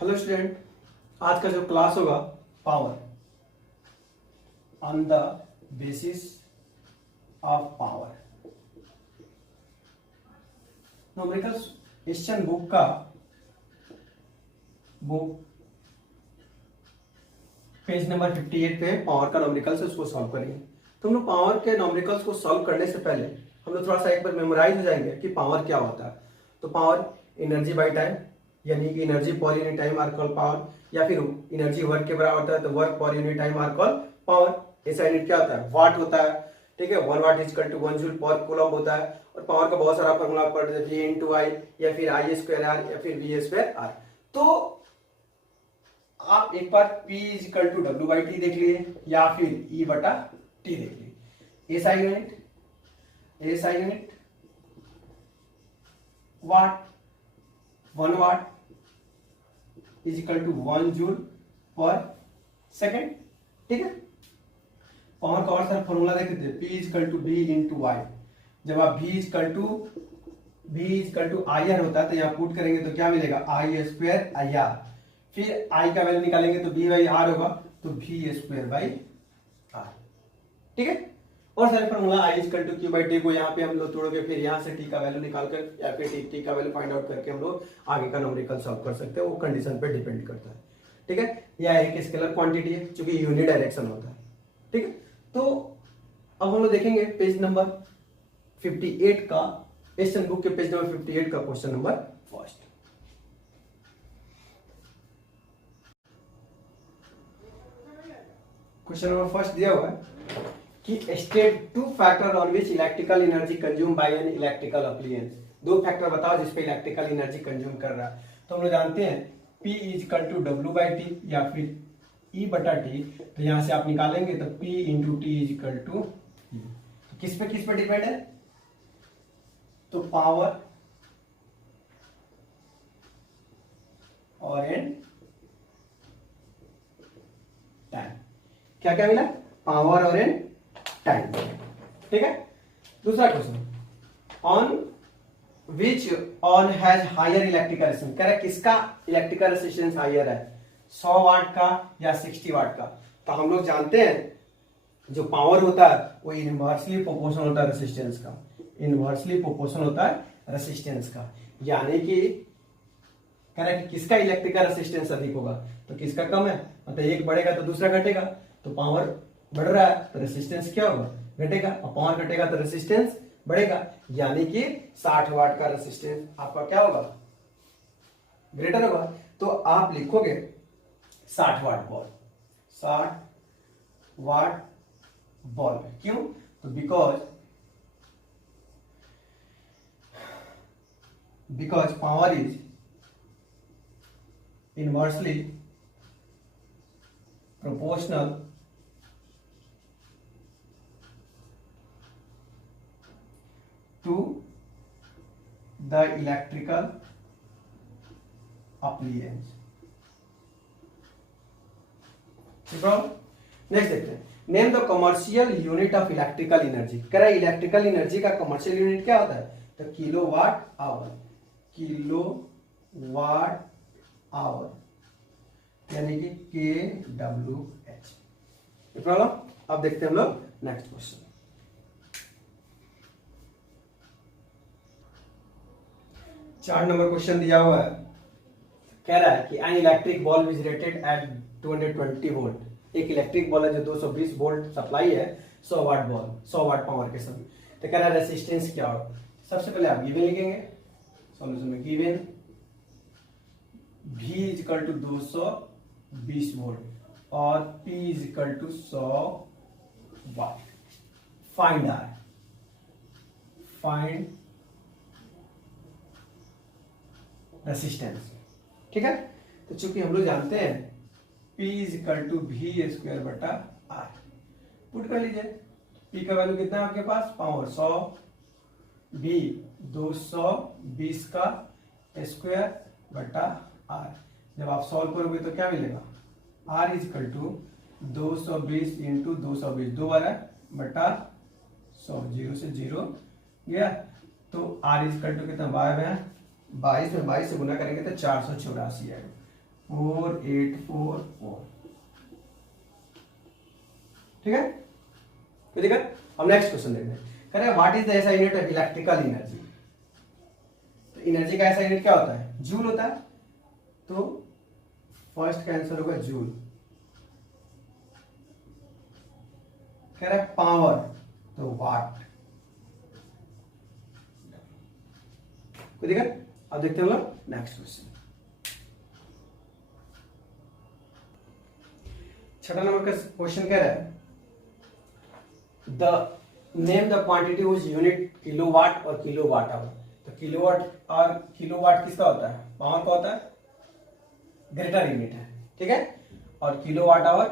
Hello student, आज का जो क्लास होगा power on the basis of power numericals question book page number 58 पे पावर का न्यूमेरिकल्स उसको सॉल्व करेंगे। तो हम लोग पावर के न्यूमेरिकल्स को सॉल्व करने से पहले हम लोग थोड़ा सा एक बार मेमोराइज हो जाएंगे कि पावर क्या होता है। तो पावर एनर्जी बाय टाइम, यानी कि energy per unit time are called power, या फिर एनर्जी वर्क के बराबर होता है तो work per unit time are called power. ऐसा यूनिट क्या होता है? वाट होता है। ठीक है, 1 watt is equal to 1 joule per coulomb होता है। और पावर का बहुत सारा फॉर्मूला पढ़ते हैं, V इंटू आई, या फिर आई स्क्वायर आर, या फिर वी स्क्वायर आर। तो आप एक बार P is equal to W by T देख लिए, या फिर E बटा टी देख लिए। SI unit watt, 1 watt is equal to 1 joule per second. ठीक है, पावर का और सारा फॉर्मूला देखते थे, P is equal to B into I. जब आप V is equal to I R होता है तो यहाँ पुट करेंगे तो क्या मिलेगा? I square I R. फिर I का वैल्यू निकालेंगे तो B बाई आर होगा, तो V स्क्वायर बाई आर। ठीक है, और सारे formula I equal to Q by T को यहाँ पे हम लोग तोड़ोगे, फिर यहाँ से टी का वैल्यू निकाल कर या फिर टी का वैल्यू फाइंड आउट करके हम लोग आगे का न्यूमेरिकल सॉल्व कर सकते हैं। वो कंडीशन पे डिपेंड करता है। ठीक है, यह एक स्केलर क्वांटिटी है क्योंकि यूनिट डायरेक्शन होता है। ठीक है, तो अब हम लोग देखेंगे पेज नंबर 58 का, क्वेश्चन बुक के पेज नंबर 58 का question number first. Question number first दिया हुआ है कि state 2 factor on which electrical energy consume by N electrical appliance. 2 factor बताओ जिसपे इलेक्ट्रिकल एनर्जी कंज्यूम कर रहा है। तो हम लोग जानते हैं P is equal to W by T या फिर E बटा टी। तो यहां से आप निकालेंगे तो P into T is equal to E। तो किस पे डिपेंड है? तो पावर और एन टाइम। क्या क्या मिला? पावर और एन टाइम। ठीक है, दूसरा question, on which on has higher electrical resistance. कह रहा है किसका इलेक्ट्रिकल रेजिस्टेंस हायर है, 100 वाट का या 60 वाट का। तो हम लोग जानते हैं जो पावर होता है वो इनवर्सली प्रोपोर्शनल होता है रेजिस्टेंस का। इनवर्सली प्रोपोर्शनल होता है रेजिस्टेंस का, यानी कि कह रहा है कि किसका इलेक्ट्रिकल रेजिस्टेंस अधिक होगा तो किसका कम है। मतलब एक बढ़ेगा तो दूसरा घटेगा। तो पावर बढ़ रहा है तो रेजिस्टेंस क्या होगा? घटेगा। और पावर घटेगा तो रेजिस्टेंस बढ़ेगा, यानी कि 60 वाट का रेजिस्टेंस आपका क्या होगा? ग्रेटर होगा। तो आप लिखोगे 60 वाट बॉल, 60 वाट बॉल। क्यों? तो because power is inversely proportional to the electrical appliance। Next देखते हैं, name the commercial unit of electrical energy. कह रहा है इलेक्ट्रिकल एनर्जी का कमर्शियल यूनिट क्या होता है? तो किलोवाट आवर, किलोवाट आवर, यानी कि kWh। प्रॉब्लम। अब देखते हैं हम लोग नेक्स्ट क्वेश्चन। चार नंबर क्वेश्चन दिया हुआ है, कह रहा है कि an electric bulb is rated eight 220 volt. एक इलेक्ट्रिक बल्ब है जो 220 वोल्ट सप्लाई है, 100 वाट बल्ब, 100 वाट पावर के समय। तो कह रहा है रेसिस्टेंस क्या हो। सबसे पहले आप गिवन लिखेंगे, सॉल्यूशन में given V is equal to 220 volt और P is equal to 100 watt. Find R, find resistance. ठीक है, तो चूंकि हम लोग जानते हैं P is equal to V square बटा R, पुट कर लीजिए। P का वैल्यू कितना है आपके पास? पावर 100, V 220 का स्क्वायर बटा R। जब आप सॉल्व करोगे तो क्या मिलेगा? R is equal to 220 into 220, 2 बार बटा 100, 0 से 0 गया। तो R इज इक्वल टू कितना? 22 में 22 से गुना करेंगे तो 484 आएगा। 4844। ठीक है, तो देखा। अब नेक्स्ट क्वेश्चन देखते हैं। कह रहे व्हाट इज द ऐसा यूनिट ऑफ इलेक्ट्रिकल एनर्जी। तो एनर्जी का ऐसा यूनिट क्या होता है, जूल होता है। तो फर्स्ट का आंसर होगा जूल। कह रहा है पावर, तो वाट। कोई दिक्कत। अब देखते हैं हम लोग नेक्स्ट क्वेश्चन। छठा नंबर का क्वेश्चन कह रहा है the name the quantity whose unit kilowatt और किलोवाट आवर। तो किलोवाट और किलोवाट किसका होता है, पावर का होता है, ग्रेटर यूनिट है। ठीक है, और किलोवाट आवर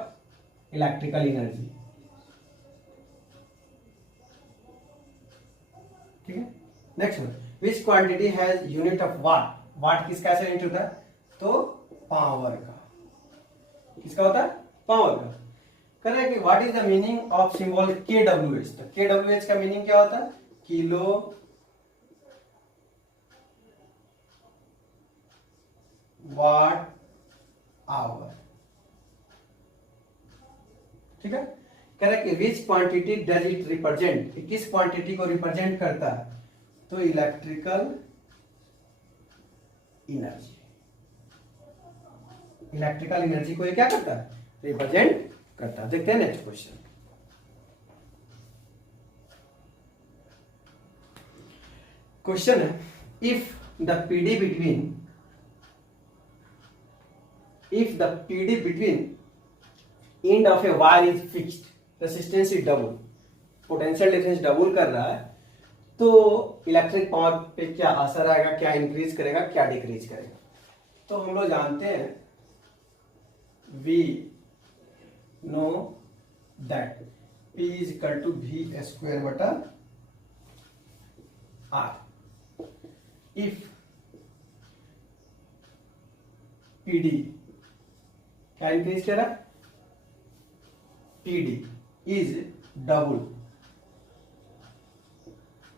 इलेक्ट्रिकल एनर्जी। ठीक है, next one which quantity has unit of watt. Watt किसका ऐसा यूनिट होता है, तो पावर का। किसका होता है, पावर का। कर रहे हैं कि what is the meaning of symbol KWH। तो KWH का मीनिंग क्या होता है, किलो वाट आवर। ठीक है, कह रहा है कि विच क्वांटिटी डज इट रिप्रेजेंट। किस क्वांटिटी को रिप्रेजेंट करता है, तो इलेक्ट्रिकल एनर्जी। इलेक्ट्रिकल एनर्जी को ये क्या करता है, रिप्रेजेंट करता है। देखते हैं नेक्स्ट क्वेश्चन। क्वेश्चन है if the PD between end of a wire is fixed, resistance is double, potential difference double कर रहा है, तो इलेक्ट्रिक पावर पे क्या असर आएगा, क्या इंक्रीज करेगा, क्या डिक्रीज करेगा। तो हम लोग जानते हैं we know that P is equal to V square बटा R। इफ PD क्या इंक्रीज करा, PD is double,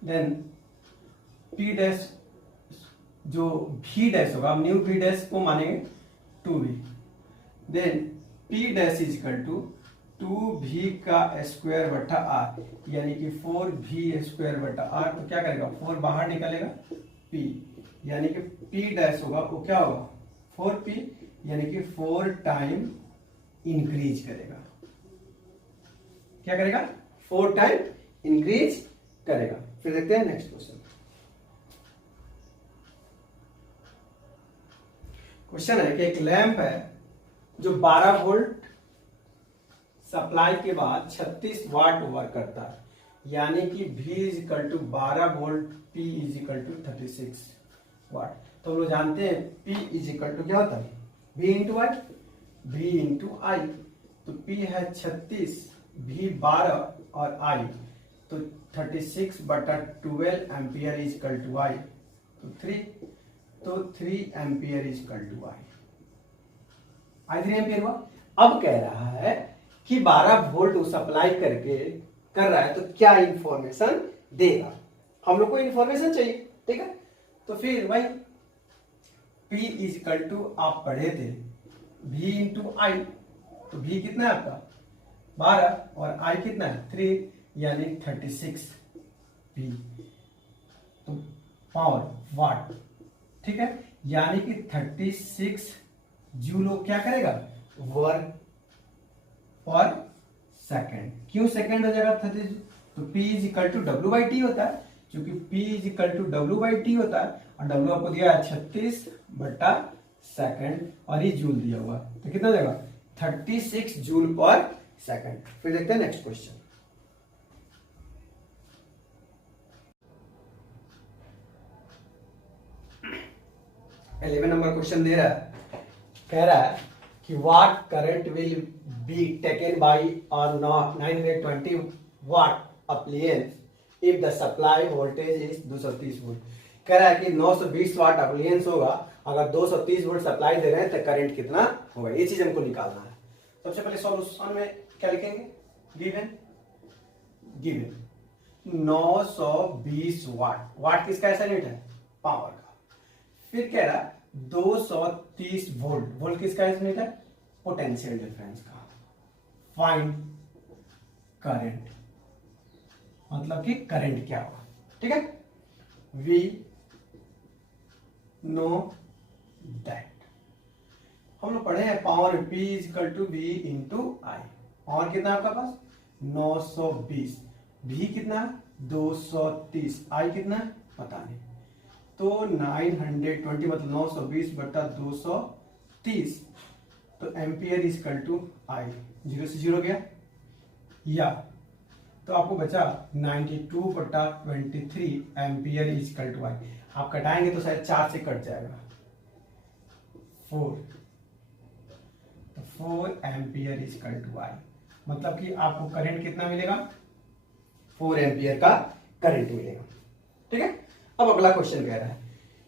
then P dash जो V डैश होगा, न्यू V डैश को मानेंगे 2V, देन P dash is equal to 2V का square बटा R, यानी कि 4V स्क्वायर बटा R। तो क्या करेगा, 4 बाहर निकलेगा, P यानी कि P डैश होगा वो क्या होगा 4P, यानी कि 4 टाइम इंक्रीज करेगा। क्या करेगा, 4 टाइम इंक्रीज करेगा। फिर देखते हैं नेक्स्ट क्वेश्चन। क्वेश्चन है कि एक लैंप है जो 12 वोल्ट सप्लाई के बाद 36 वाट वर्क करता है, यानी कि V is equal to 12 volt, P is equal to 36 watt. तो हम लोग जानते हैं P इज इक्वल टू क्या होता है, V into I, V into I. तो P है 36, V 12 और I तो 36 बटा 12 ampere is equal to I, तो 3 ampere is equal to I 3 ampere हुआ। अब कह रहा है कि 12 वोल्ट सप्लाई करके कर रहा है, तो क्या इंफॉर्मेशन देगा। हम लोग को इंफॉर्मेशन चाहिए। ठीक है, तो फिर भाई P इज इक्वल टू आप पढ़े थे V इंटू आई। तो V कितना है आपका 12 और I कितना है 3, यानी 36 V, तो पावर वाट। ठीक है, यानी कि 36 जूल क्या करेगा, वर्क पर सेकेंड। क्यों सेकेंड हो जाएगा 30, तो P is equal to W by T होता है, क्योंकि P is equal to W by T होता है, और W आपको दिया है 36 बटा सेकेंड, और ये जूल दिया हुआ, तो कितना जाएगा 36 जूल पर सेकेंड। फिर देखते हैं next question. Eleven number question दे रहा है, कह रहा है कि what current will be taken by और 920 watt appliance if the supply voltage is 230 volt. कह रहा है कि 920 वाट अप्लायंस होगा, अगर 230 वोल्ट सप्लाई दे रहे हैं तो करंट कितना होगा, ये चीज हमको निकालना है। सबसे पहले सॉल्यूशन में क्या लिखेंगे, गिवन 920 वाट। वाट किसका ऐसा यूनिट है, पावर का। फिर कह रहा 230 वोल्ट। वोल्ट किसका यूनिट है? पोटेंशियल डिफरेंस का। फाइंड करंट, मतलब कि करंट क्या होगा। ठीक है, वी नो दैट, हम लोग पढ़े हैं power P equal to V into I. Power कितना है आपका पास? 920। भी कितना? 230। आई कितना? पता नहीं। तो 920 मतलब 920 बटा 230, तो एम्पियर इक्वल टू आई। 0 से 0 गया, या तो आपको बचा 92 बटा 23 एम्पियर इक्वल टू आई। आप कटाएंगे तो शायद 4 से कट जाएगा, 4 एम्पियर इक्वल टू आई। मतलब कि आपको करंट कितना मिलेगा? 4 एम्पियर का करंट मिलेगा। ठीक है, अब अगला क्वेश्चन कह रहा है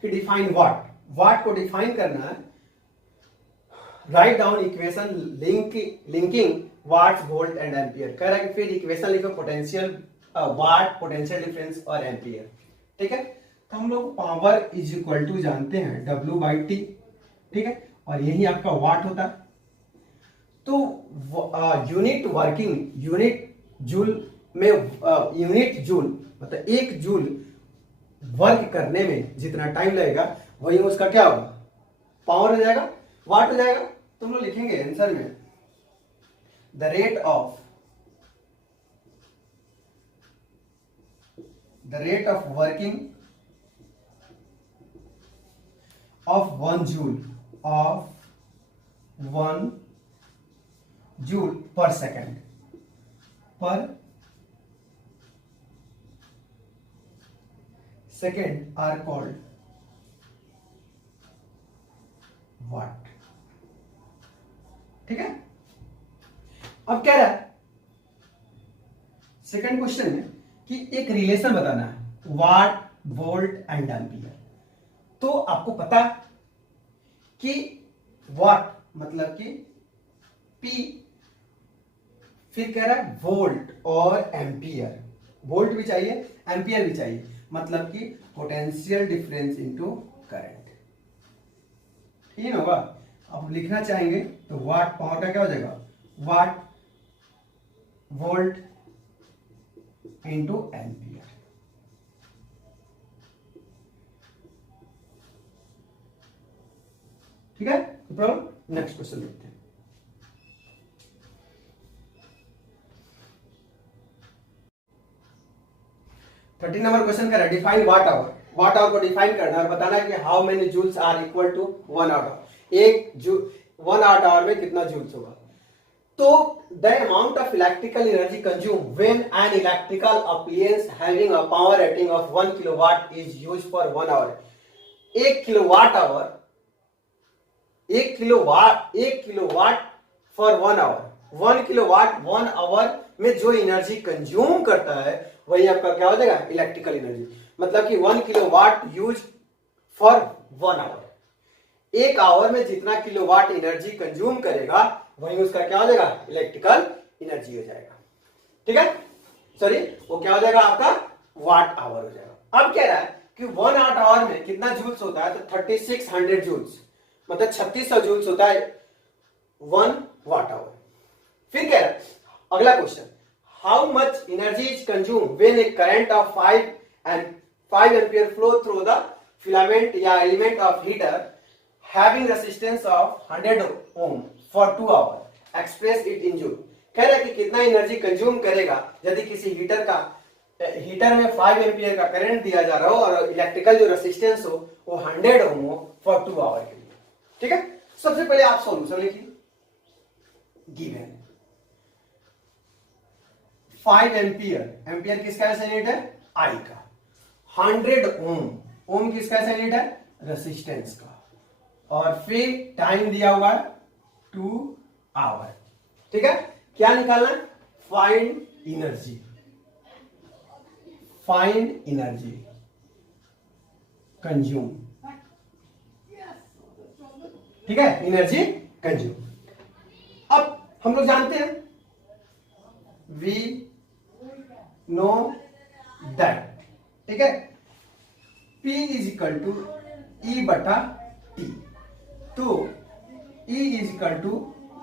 कि डिफाइन वाट। वाट को डिफाइन करना है। Write down equation linking watts, volt and ampere. कह रहा है कि फिर इक्वेशन लिखो पोटेंशियल वाट, पोटेंशियल डिफरेंस और एम्पियर। ठीक है, तो हम लोग पावर इज इक्वल टू जानते हैं W/T। ठीक है, और यही आपका वाट होता है। तो यूनिट वर्किंग, यूनिट जूल में यूनिट जूल मतलब 1 जूल वर्क करने में जितना टाइम लगेगा वही उसका क्या होगा? पावर हो जाएगा, वाट हो जाएगा। तुम लोग लिखेंगे आंसर में the rate of working of 1 joule per second are called watt. ठीक है, अब कह रहा है सेकंड क्वेश्चन में कि एक रिलेशन बताना है वाट, वोल्ट एंड एम्पियर। तो आपको पता कि वाट मतलब कि P, फिर कह रहा है वोल्ट और एम्पियर। वोल्ट भी चाहिए, एम्पियर भी चाहिए, मतलब कि पोटेंशियल डिफरेंस इनटू करंट। ठीक होगा। अब लिखना चाहेंगे तो वाट पावर का क्या हो जाएगा? Watt volt into ampere. ठीक है, प्रॉब्लम। नेक्स्ट क्वेश्चन देखते हैं। 13 नंबर क्वेश्चन का define watt hour. Watt hour को डिफाइन करना और बताना है कि how many joules are equal to 1 hour. 1 hour में कितना जूल्स होगा। तो the amount of electrical energy consume when an electrical appliance having a power rating of 1 kilowatt is used for 1 hour. 1 kilowatt for 1 hour. 1 kilowatt 1 hour में जो energy consume करता है वही आपका क्या हो जाएगा? Electrical energy. मतलब कि 1 kilowatt use for 1 hour. 1 hour में जितना किलोवाट एनर्जी कंज्यूम करेगा वही उसका क्या हो जाएगा? इलेक्ट्रिकल एनर्जी हो जाएगा। ठीक है, सॉरी वो क्या हो जाएगा? आपका वाट आवर हो जाएगा। अब कह रहा है कि 1 आवर में कितना जूल्स होता है? तो 3600 जूल्स, मतलब 3600 जूल्स होता है 1 वाट आवर। फिर कह रहा है अगला question, how much energy is consume when a current of 5 ampere flow through the filament या element of heater having resistance of 100 ohm for 2 hour. Express it in joule. कह रहा है कि कितना एनर्जी कंज्यूम करेगा यदि किसी हीटर में 5 एम्पियर का करंट दिया जा रहा हो और इलेक्ट्रिकल जो रेजिस्टेंस हो वो 100 ओम हो फॉर 2 आवर के लिए। ठीक है, सबसे पहले आप सॉल्यूशन लिखिए। गिवन 5 एम्पियर किसका यूनिट है? आई का। 100 ओम किसका यूनिट है? रेजिस्टेंस का। और फिर टाइम दिया हुआ है 2 आवर। ठीक है, क्या निकालना है? Find energy consume. ठीक है, एनर्जी कंज्यूम। अब हम लोग जानते हैं वी नो दैट। ठीक है, P is equal to E बटा टी। तो E is equal to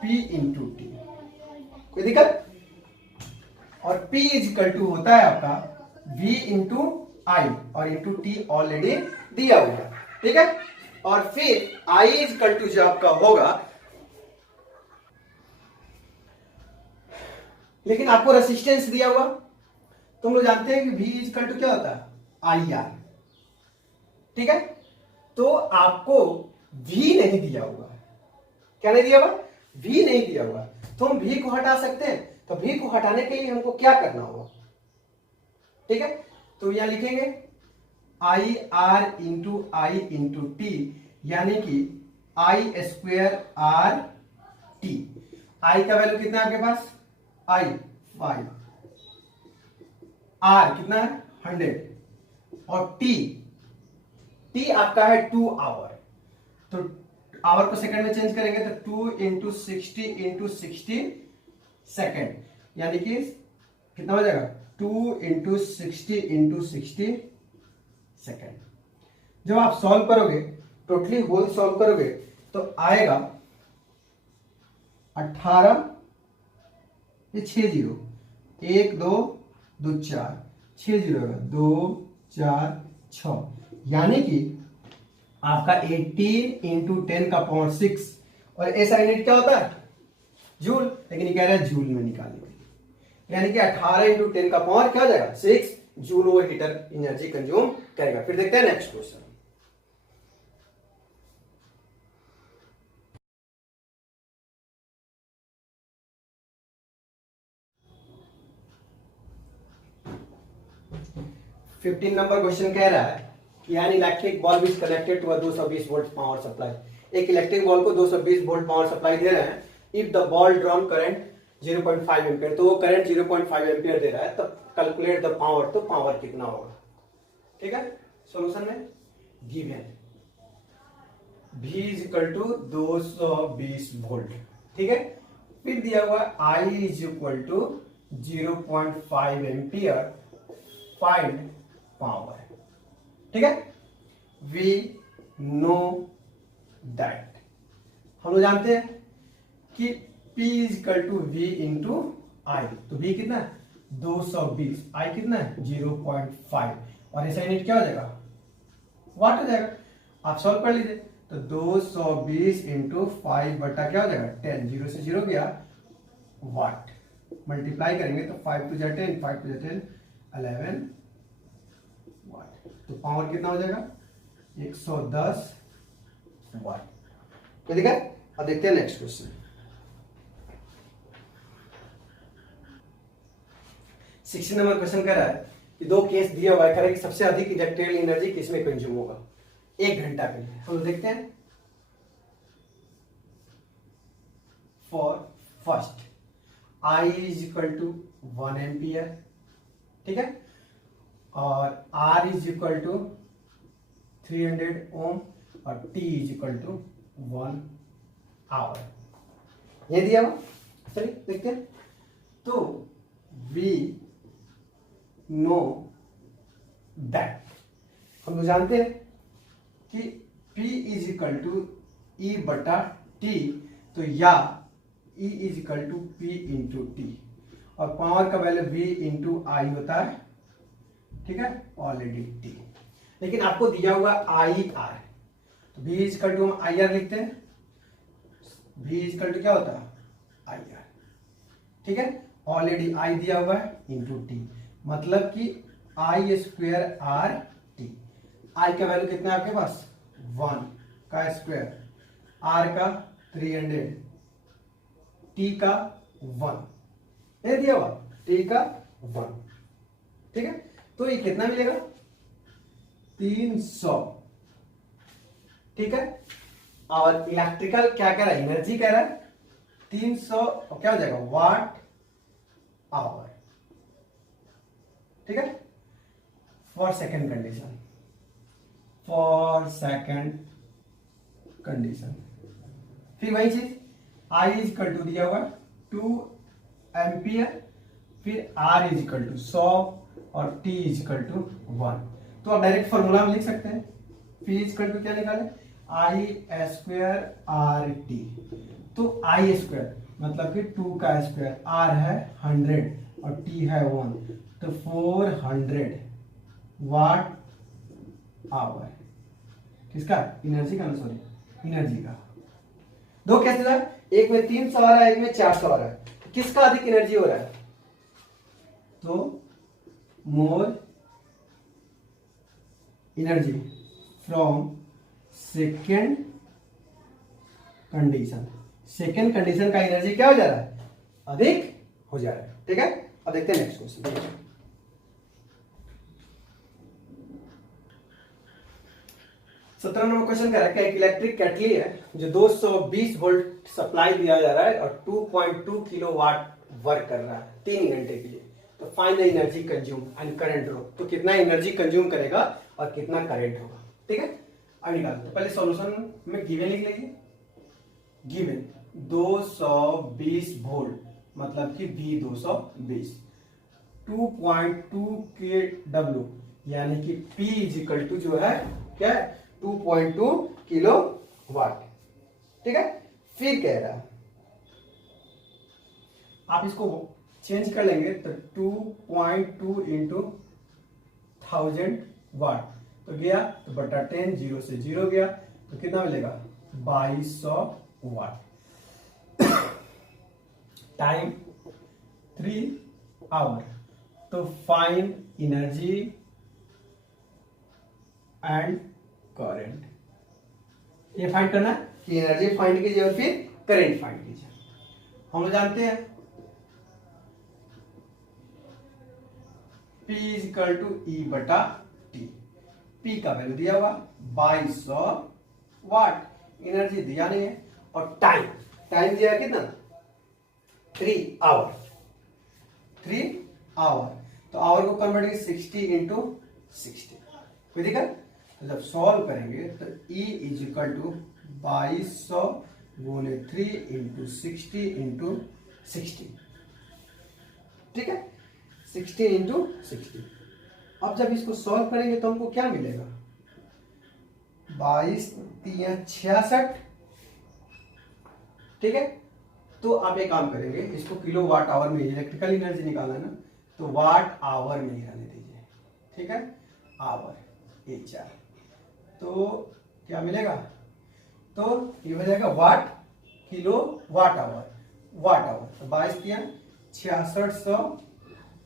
P into T, कोई दिक्कत? और P इज इक्वल टू होता है आपका V इंटू आई, और इंटू टी ऑलरेडी दिया हुआ है, ठीक है। और फिर I इज इक्वल टू जो आपका होगा, लेकिन आपको रेसिस्टेंस दिया हुआ, तुम लोग जानते हैं कि V इज इक्वल टू क्या होता है, आई आर, ठीक है। तो आपको V नहीं दिया हुआ, क्या नहीं दिया हुआ, V नहीं दिया हुआ। तो हम V को हटा सकते हैं, तो V को हटाने के लिए हमको क्या करना होगा, ठीक है। तो यहां लिखेंगे I R into I into T, यानी कि आई स्क्वेयर आर टी। आई का वैल्यू कितना है आपके पास, आई 5, आर कितना है 100, और टी आपका है 2 आवर। तो आवर को सेकंड में चेंज करेंगे तो 2 इंटू 60 इंटू 60 सेकेंड, यानी कि कितना हो जाएगा, 2 इंटू 60 इंटू 60 सेकेंड। जब आप सॉल्व करोगे, टोटली होल सॉल्व करोगे, तो आएगा 18, ये 6 जीरो, 1 2 2 4, 6 जीरो 2 4 6, यानी कि आपका 18 इंटू 10 का पावर 6, और ऐसा यूनिट क्या होता है, जूल, लेकिन ये कह रहा है जूल में निकालने के लिए, यानी कि 18 इंटू 10 का पावर क्या हो जाएगा 6 जूल वो हीटर एनर्जी कंज्यूम करेगा। फिर देखते हैं next question. Fifteen number question कह रहा है कि an electric bulb is connected to 220 volt power supply. एक इलेक्ट्रिक बल्ब को 220 वोल्ट पावर सप्लाई दे रहे हैं। If the bulb drawn current 0.5 ampere, तो वो करंट 0.5 एम्पियर दे रहा है, तब कैलकुलेट द पावर, तो पावर कितना होगा, ठीक है। सॉल्यूशन में given V is equal to 220 volt, ठीक है। फिर दिया हुआ I is equal to 0.5 ampere, find power, ठीक है। वी नो दैट, हम लोग जानते हैं कि P is equal to V into I, तो V कितना है 220, I कितना है 0.5, और ऐसा यूनिट क्या हो जाएगा, वाट हो जाएगा। आप सॉल्व कर लीजिए, तो 220 इंटू 5 बटा क्या हो जाएगा 10, 0 से 0 गया, वाट। मल्टीप्लाई करेंगे तो 5 टू 10, 5 टू 10 11 वाट, तो पावर कितना हो जाएगा 110 वाट, तो देखा। अब देखते हैं नेक्स्ट क्वेश्चन। 16 नंबर क्वेश्चन कह रहा है कि दो केस दिया हुआ है, कह रहा है कि सबसे अधिक इलेक्ट्रिकल एनर्जी किसमें कंज्यूम होगा 1 घंटा के लिए। हम देखते हैं। For first I is equal to 1 ampere, ठीक है, और R is equal to 300 ohm, और T is equal to 1 hour, ये दिया हुआ। चलिए देखते हैं। तो वी नो दैट, हम लोग जानते हैं कि P is equal to E बटा T, तो या E is equal to P into T, और पावर का वैल्यू V इंटू आई होता है, ठीक है, ऑलरेडी T। लेकिन आपको दिया हुआ आई आर, तो V इज इक्वल टू हम आई आर लिखते हैं, V इज इक्वल टू क्या होता है आई आर, ठीक है, ऑलरेडी आई दिया हुआ है इंटू टी, मतलब कि आई स्क्वेयर आर टी। आई का वैल्यू कितना है आपके पास 1 का स्क्वायर, आर का 300, टी का 1, ये दिया हुआ टी का 1, ठीक है। तो ये कितना मिलेगा 300, ठीक है। और इलेक्ट्रिकल क्या कह रहा है, एनर्जी कह रहा है 300, और क्या हो जाएगा वाट आवर, ठीक है। For second condition, for second condition, फिर वही चीज I इज इक्वल टू दिया हुआ 2 एम्पियर, फिर R इज इक्वल टू 100, और T इज इक्वल टू 1। तो आप डायरेक्ट फॉर्मूला में लिख सकते हैं। P इज इक्वल टू क्या निकाले, आई स्क्वायर आर टी। तो आई स्क्वायर मतलब कि 2 का स्क्वायर, आर है 100 और टी है 1, तो 400 वाट आवर। किसका? एनर्जी का ना, सॉरी एनर्जी का। दो कैसे है, एक में 300 आ रहा है, एक में 400 आ रहा है, किसका अधिक एनर्जी हो रहा है? तो more energy from second condition. Second condition का एनर्जी क्या हो जा रहा है? अधिक हो जा रहा है। ठीक है, अब देखते हैं नेक्स्ट क्वेश्चन। 17 नंबर क्वेश्चन कह रहा है कि एक इलेक्ट्रिक केटली है जो 220 वोल्ट सप्लाई दिया जा रहा है और 2.2 किलोवाट वर्क कर रहा है 3 घंटे के लिए। तो find the energy consume and current draw. तो कितना एनर्जी कंज्यूम करेगा और कितना करंट होगा। ठीक है, अब निकालते हैं। पहले सॉल्यूशन में गिवन लिख लीजिए। गिवन 220 वोल्ट मतलब कि V 220, 2.2 kW यानी कि P इजिकल टू जो है क्या है 2.2 किलो वाट। ठीक है, फिर कह रहा है आप इसको चेंज कर लेंगे तो 2.2 इंटू 1000 वाट, तो गया तो बटा 10, 0 से 0 गया तो कितना मिलेगा 2200 वाट। Time 3 hour. तो फाइंड एनर्जी एंड करंट, ये फाइंड करना कि एनर्जी फाइंड कीजिए और फिर करंट फाइंड कीजिए। हम लोग जानते हैं P इक्वल टू E बटा T। P का वैल्यू दिया हुआ 2200 वाट, एनर्जी दिया नहीं है, और टाइम दिया है कितना 3 आवर। 3 आवर, तो आवर को कन्वर्ट करेंगे 60 इंटू 60। कोई दिक्कत? जब सॉल्व करेंगे तो E इज इक्वल टू 2200 गुने 3 इंटू 60 इंटू 60। ठीक है, 60 इंटू 60। अब जब इसको सॉल्व करेंगे तो हमको क्या मिलेगा 22 3 66। ठीक है, तो आप एक काम करेंगे, इसको किलो वाट आवर में, इलेक्ट्रिकल एनर्जी निकालना है ना, तो वाट आवर में ही रहने दीजिए। ठीक है, आवर HR, तो क्या मिलेगा, तो ये हो जाएगा वाट किलो वाट आवर। तो 22 6600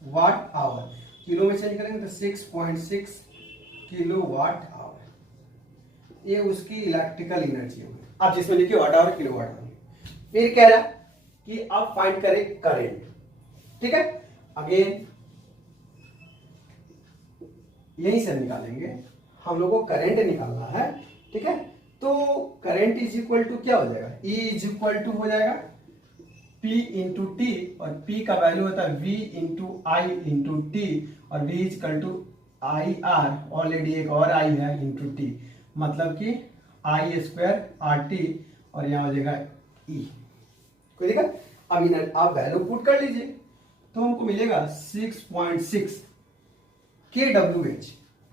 वाट आवर, किलो में चेंज करेंगे तो 6.6 किलो वाट आवर। ये उसकी इलेक्ट्रिकल एनर्जी होगी। आप जिसमें लिखिए watt hour kilowatt hour. फिर कह रहा है कि अब फाइंड करें करंट। ठीक है, अगेन यहीं से निकालेंगे, हम लोगों को करंट निकालना है। ठीक है, तो करंट इज इक्वल टू क्या हो जाएगा, E इज इक्वल टू हो जाएगा P इंटू टी, और P का वैल्यू होता है V into I into T, और V is equal to I R, already एक और I है इंटू टी, मतलब कि आई स्क्वायर आर टी, और यहाँ हो जाएगा E। कोई दिक्कत? अब आप वैल्यू पुट कर लीजिए तो हमको मिलेगा 6.6 kWh।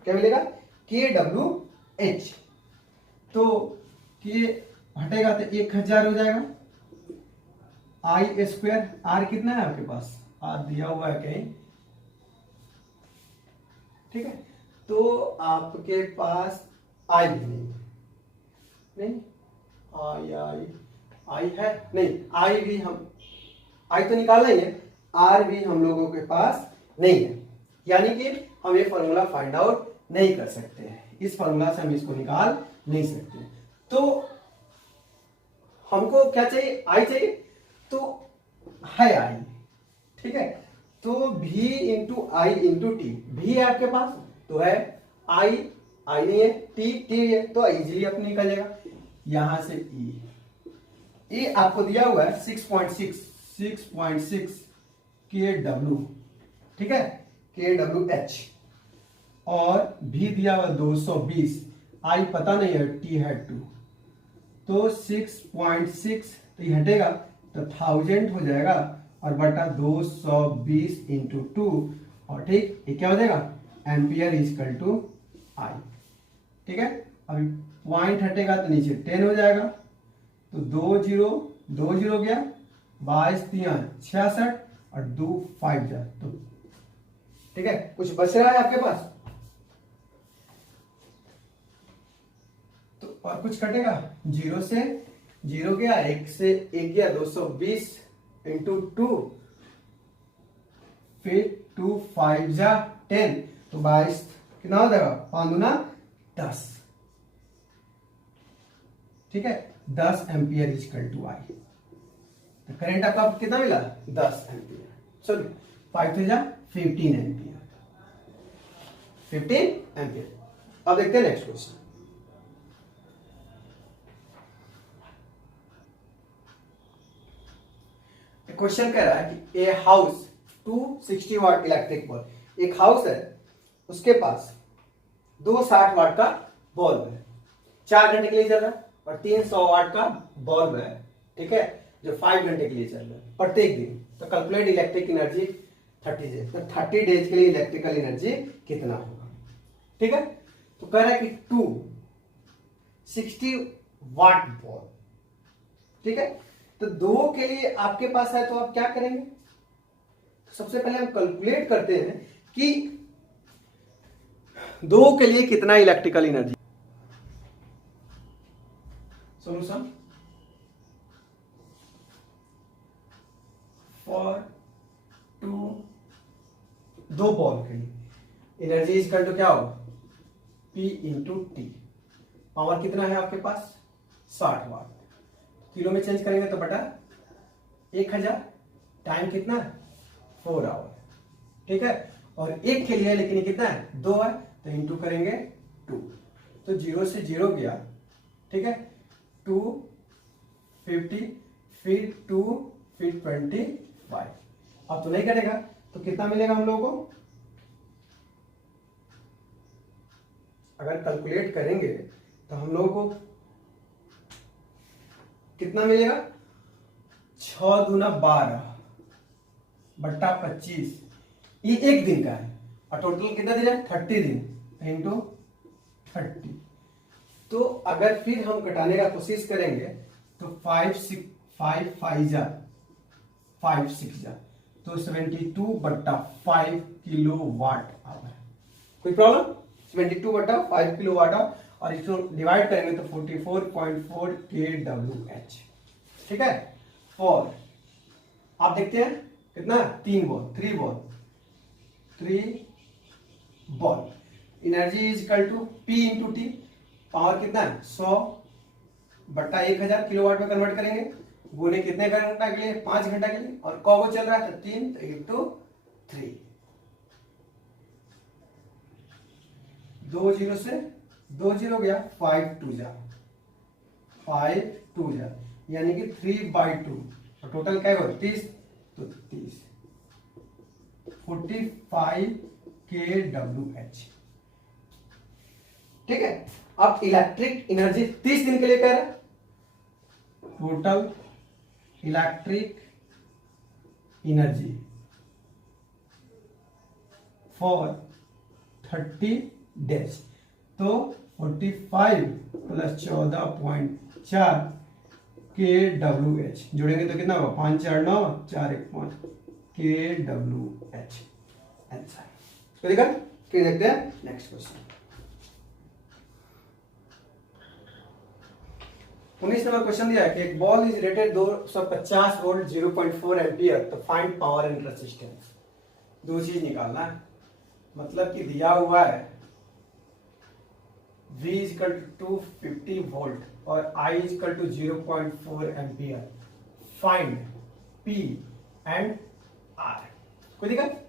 क्या मिलेगा kWh। तो के हटेगा तो 1000 हो जाएगा। आई स्क्वायर, आर कितना है आपके पास, आर दिया हुआ है कहीं। ठीक है, तो आपके पास आई नहीं आई है नहीं, आई भी हम आई तो निकालना ही है, आर भी हम लोगों के पास नहीं है, यानी कि हम ये फॉर्मूला फाइंड आउट नहीं कर सकते हैं। इस फॉर्मूला से हम इसको निकाल नहीं सकते। तो हमको क्या चाहिए, आई चाहिए, तो है आई। ठीक है, तो V into I into T, भी है आपके पास तो है, आई नहीं है, टी है, तो इजीली अपने निकल जाएगा। यहां से E आपको दिया हुआ है 6.6 kW। ठीक है, kWh, और भी दिया हुआ 220, आई पता नहीं है, टी है 2, तो 6.6 तो ये हटेगा तो 1000 हो जाएगा, और बटा 220 इंटू 2, और ठीक ये क्या हो जाएगा एम्पियर इज इक्वल टू आई। ठीक है, अभी पॉइंट हटेगा तो नीचे 10 हो जाएगा, तो 2 जीरो गया, 22 3 66 और 2 5 जा, तो ठीक है। कुछ बच रहा है आपके पास तो, और कुछ कटेगा, 0 से 0 गया, 1 से 1 गया, 220 इंटू 2, फिर 2 5 जा 10, तो 22 कितना हो जाएगा, 5 दूना 10, ठीक है। 10 एम्पियर इक्वल टू आई, तो करंट आपका कितना मिला, 10 एम्पियर। चलो 5 से जा 15 एम्पियर, 15 एम्पियर। अब देखते हैं नेक्स्ट क्वेश्चन। क्वेश्चन कह रहा है कि a house 260 watt electric bulb, एक हाउस है उसके पास 260 वाट का बल्ब है, 4 घंटे के लिए चल रहा है, और 300 वाट का बल्ब है, ठीक है, जो 5 घंटे के लिए चल रहा है प्रत्येक दिन। तो कैलकुलेट इलेक्ट्रिक एनर्जी 30 डेज, तो 30 डेज के लिए इलेक्ट्रिकल एनर्जी कितना होगा, ठीक है। तो कह रहा है कि 260 वाट बल्ब, ठीक है, तो 2 के लिए आपके पास है, तो आप क्या करेंगे, तो सबसे पहले हम कैलकुलेट करते हैं कि 2 के लिए कितना electrical energy. Solution for 2 ball के लिए एनर्जी इज इक्वल टू क्या होगा, P इंटू टी। पावर कितना है आपके पास, 60 वाट, किलो में चेंज करेंगे तो बटा 1000, टाइम कितना है 4 आवर, ठीक है। और एक के लिए लेकिन कितना है 2 है, तो इंटू करेंगे 2, तो 0 से 0 गया, ठीक है, 250, फिर 2, फिर 25। अब तो नहीं करेगा, तो कितना मिलेगा हम लोगों को, अगर कैलकुलेट करेंगे तो हम लोगों को कितना मिलेगा, 6 दूना 12 बट्टा 25, ये एक दिन का है, और टोटल कितना दिन है 30 दिन इंटू 30। तो अगर फिर हम घटाने का कोशिश करेंगे तो 5 5 जा 5 6 जा, तो 72 बट्टा 5 किलो वाट आवर। कोई प्रॉब्लम, 72 बट्टा 5 किलो वाट आवर, और इसको डिवाइड करेंगे तो 44.4 kWh, ठीक है। और आप देखते हैं कितना, 3 bulb, energy is equal to P into T, power कितना है 100 बट्टा 1000 किलोवाट में कन्वर्ट करेंगे, गुने कितने घंटा के लिए, 5 घंटा के लिए, और कब चल रहा है, तो 3, तो इंटू 3, 2 0 से 2 0 गया, 5 2 जा, यानी कि 3/2, और टोटल क्या होगा 30, तो 30 45 kWh, ठीक है। अब इलेक्ट्रिक एनर्जी 30 दिन के लिए कह रहा है, total electric energy for 30 days, तो 45 प्लस 14.4 kWh, जोड़ेंगे तो कितना होगा, 5 4 9 4 1 5 kWh आंसर। तो देखते हैं नेक्स्ट क्वेश्चन। 19 नंबर क्वेश्चन दिया है कि एक ball is rated 250 volt 0.4 ampere, तो फाइंड पावर एंड रेजिस्टेंस। 2 चीज निकालना है, मतलब कि दिया हुआ है V is equal to 250 volt और I is equal to 0.4 ampere, find P and R। कोई दिक्कत,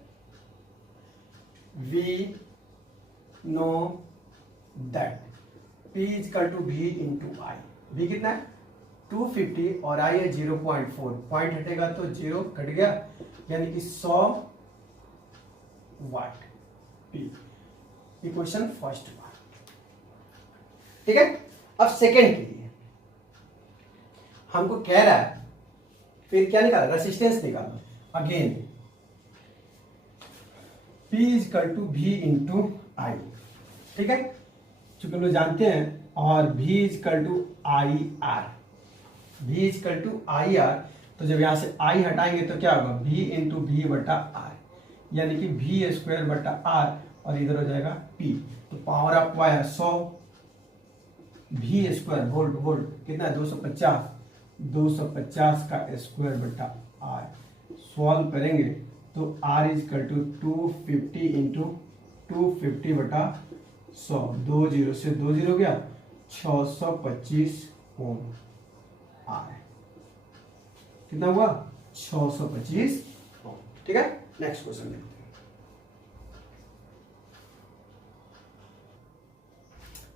V know that P is equal to V into I, V कितना है 250 और I है 0.4, पॉइंट हटेगा तो 0 कट गया, यानी कि 100 वाट P। इक्वेशन फर्स्ट बार, ठीक है। अब सेकेंड के लिए हमको कह रहा है, फिर क्या निकाला, रेसिस्टेंस निकालना। Again P is equal to V into I, ठीक है। चूंकि हम लोग जानते हैं और V is equal to I R, V is equal to I R. तो जब यहाँ से I हटाएंगे तो क्या होगा, V इंटू वी बटा आर, यानी कि V स्क्वायर बटा आर, और इधर हो जाएगा P। तो power of wire 100, V square volt, volt कितना है 250, 250 का स्क्वायर बटा आर। सॉल्व करेंगे तो R इजकल टू 250 इंटू 250 बटा 100, 2 जीरो से 2 जीरो गया, 625 ओम आर। कितना हुआ, 625 ओम। ठीक है, नेक्स्ट क्वेश्चन देखते हैं।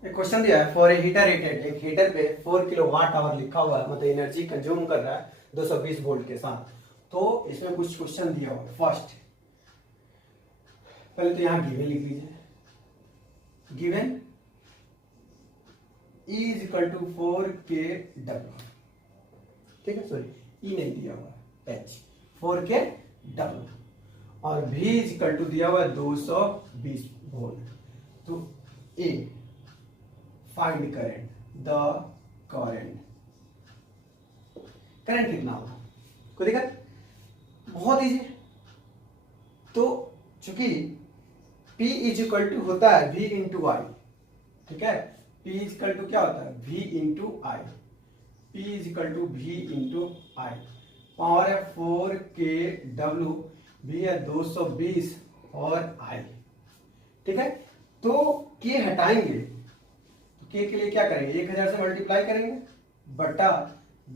एक क्वेश्चन दिया है, फॉर ए हीटर रेटेड, एक हीटर पे 4 किलोवाट आवर लिखा हुआ है, मतलब एनर्जी कंज्यूम कर रहा है 220 वोल्ट के साथ। तो इसमें कुछ क्वेश्चन दिया हुआ है। फर्स्ट, पहले तो यहां गिवन लिख लीजिए, given E is equal to 4kW, ठीक है, सॉरी E नहीं दिया हुआ है, H 4kW, और V इज इक्वल टू दिया हुआ है 220 वोल्ट। तो A find current, the current, current कितना होगा, कोई दिक्कत, बहुत इजी। तो चूंकि P इज इक्वल टू होता है V इंटू आई, ठीक है, P इज इक्वल टू क्या होता है V into I, P is equal to V into I, power है 4kW, V है 220 और I, ठीक है। तो K हटाएंगे, तो K के लिए क्या करेंगे, 1000 से मल्टीप्लाई करेंगे बटा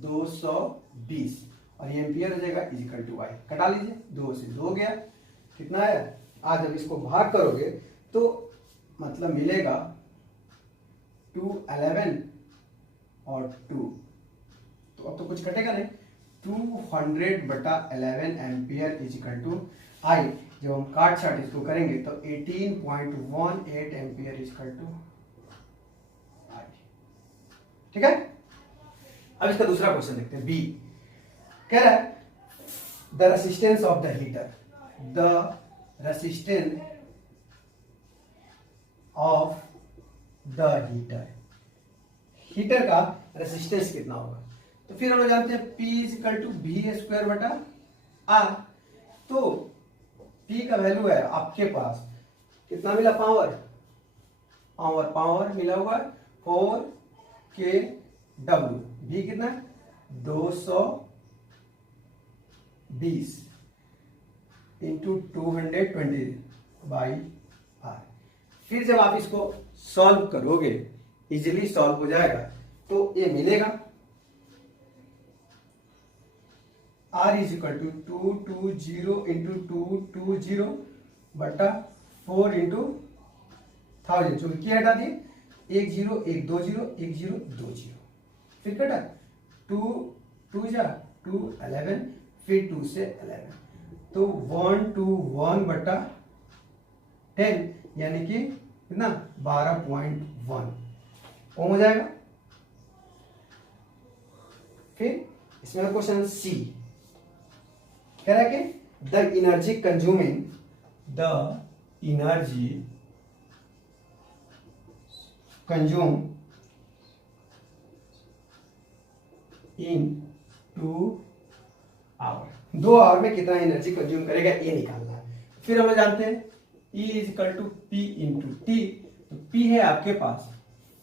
220, और ये एम्पियर हो जाएगा इज इक्वल टू आई। कटा लीजिए, 2 से 2 गया, कितना है, आज जब इसको भाग करोगे तो मतलब मिलेगा 211 और 2, तो अब तो कुछ कटेगा नहीं, 200 बटा 11 एम्पियर इज इक्वल टू आई। जब हम काट छाट इसको करेंगे तो 18.18 एम्पियर इज इक्वल टू आई, ठीक है। अब इसका दूसरा क्वेश्चन देखते हैं, बी कह रहा है the resistance of the heater, the resistance of the heater, heater का रेसिस्टेंस कितना होगा। तो फिर हम लोग जानते हैं P is equal to V square बटा R। तो P का वैल्यू है आपके पास, कितना मिला, पावर, पावर पावर मिला हुआ 4kW, V कितना है 220 इंटू 220 बाई R। फिर जब आप इसको सॉल्व करोगे, इजिली सॉल्व हो जाएगा, तो ये मिलेगा R is equal to 220 into 220 बटा 4 इंटू 1000, जो क्या हटा दिए, 1 0 1 2 0 1 0 2 0, फिर कटा 2 2 जा 2 11, फिर 2 से 11, तो 1 2 1 बटा 10, यानी कि कितना 12.1 ओम हो जाएगा। फिर इसमें क्वेश्चन सी कह रहा है कि the energy consuming, the energy consume in 2 hour, 2 hour में कितना एनर्जी कंज्यूम करेगा ये निकालना है। फिर हम जानते हैं E is equal to P into T, तो P है आपके पास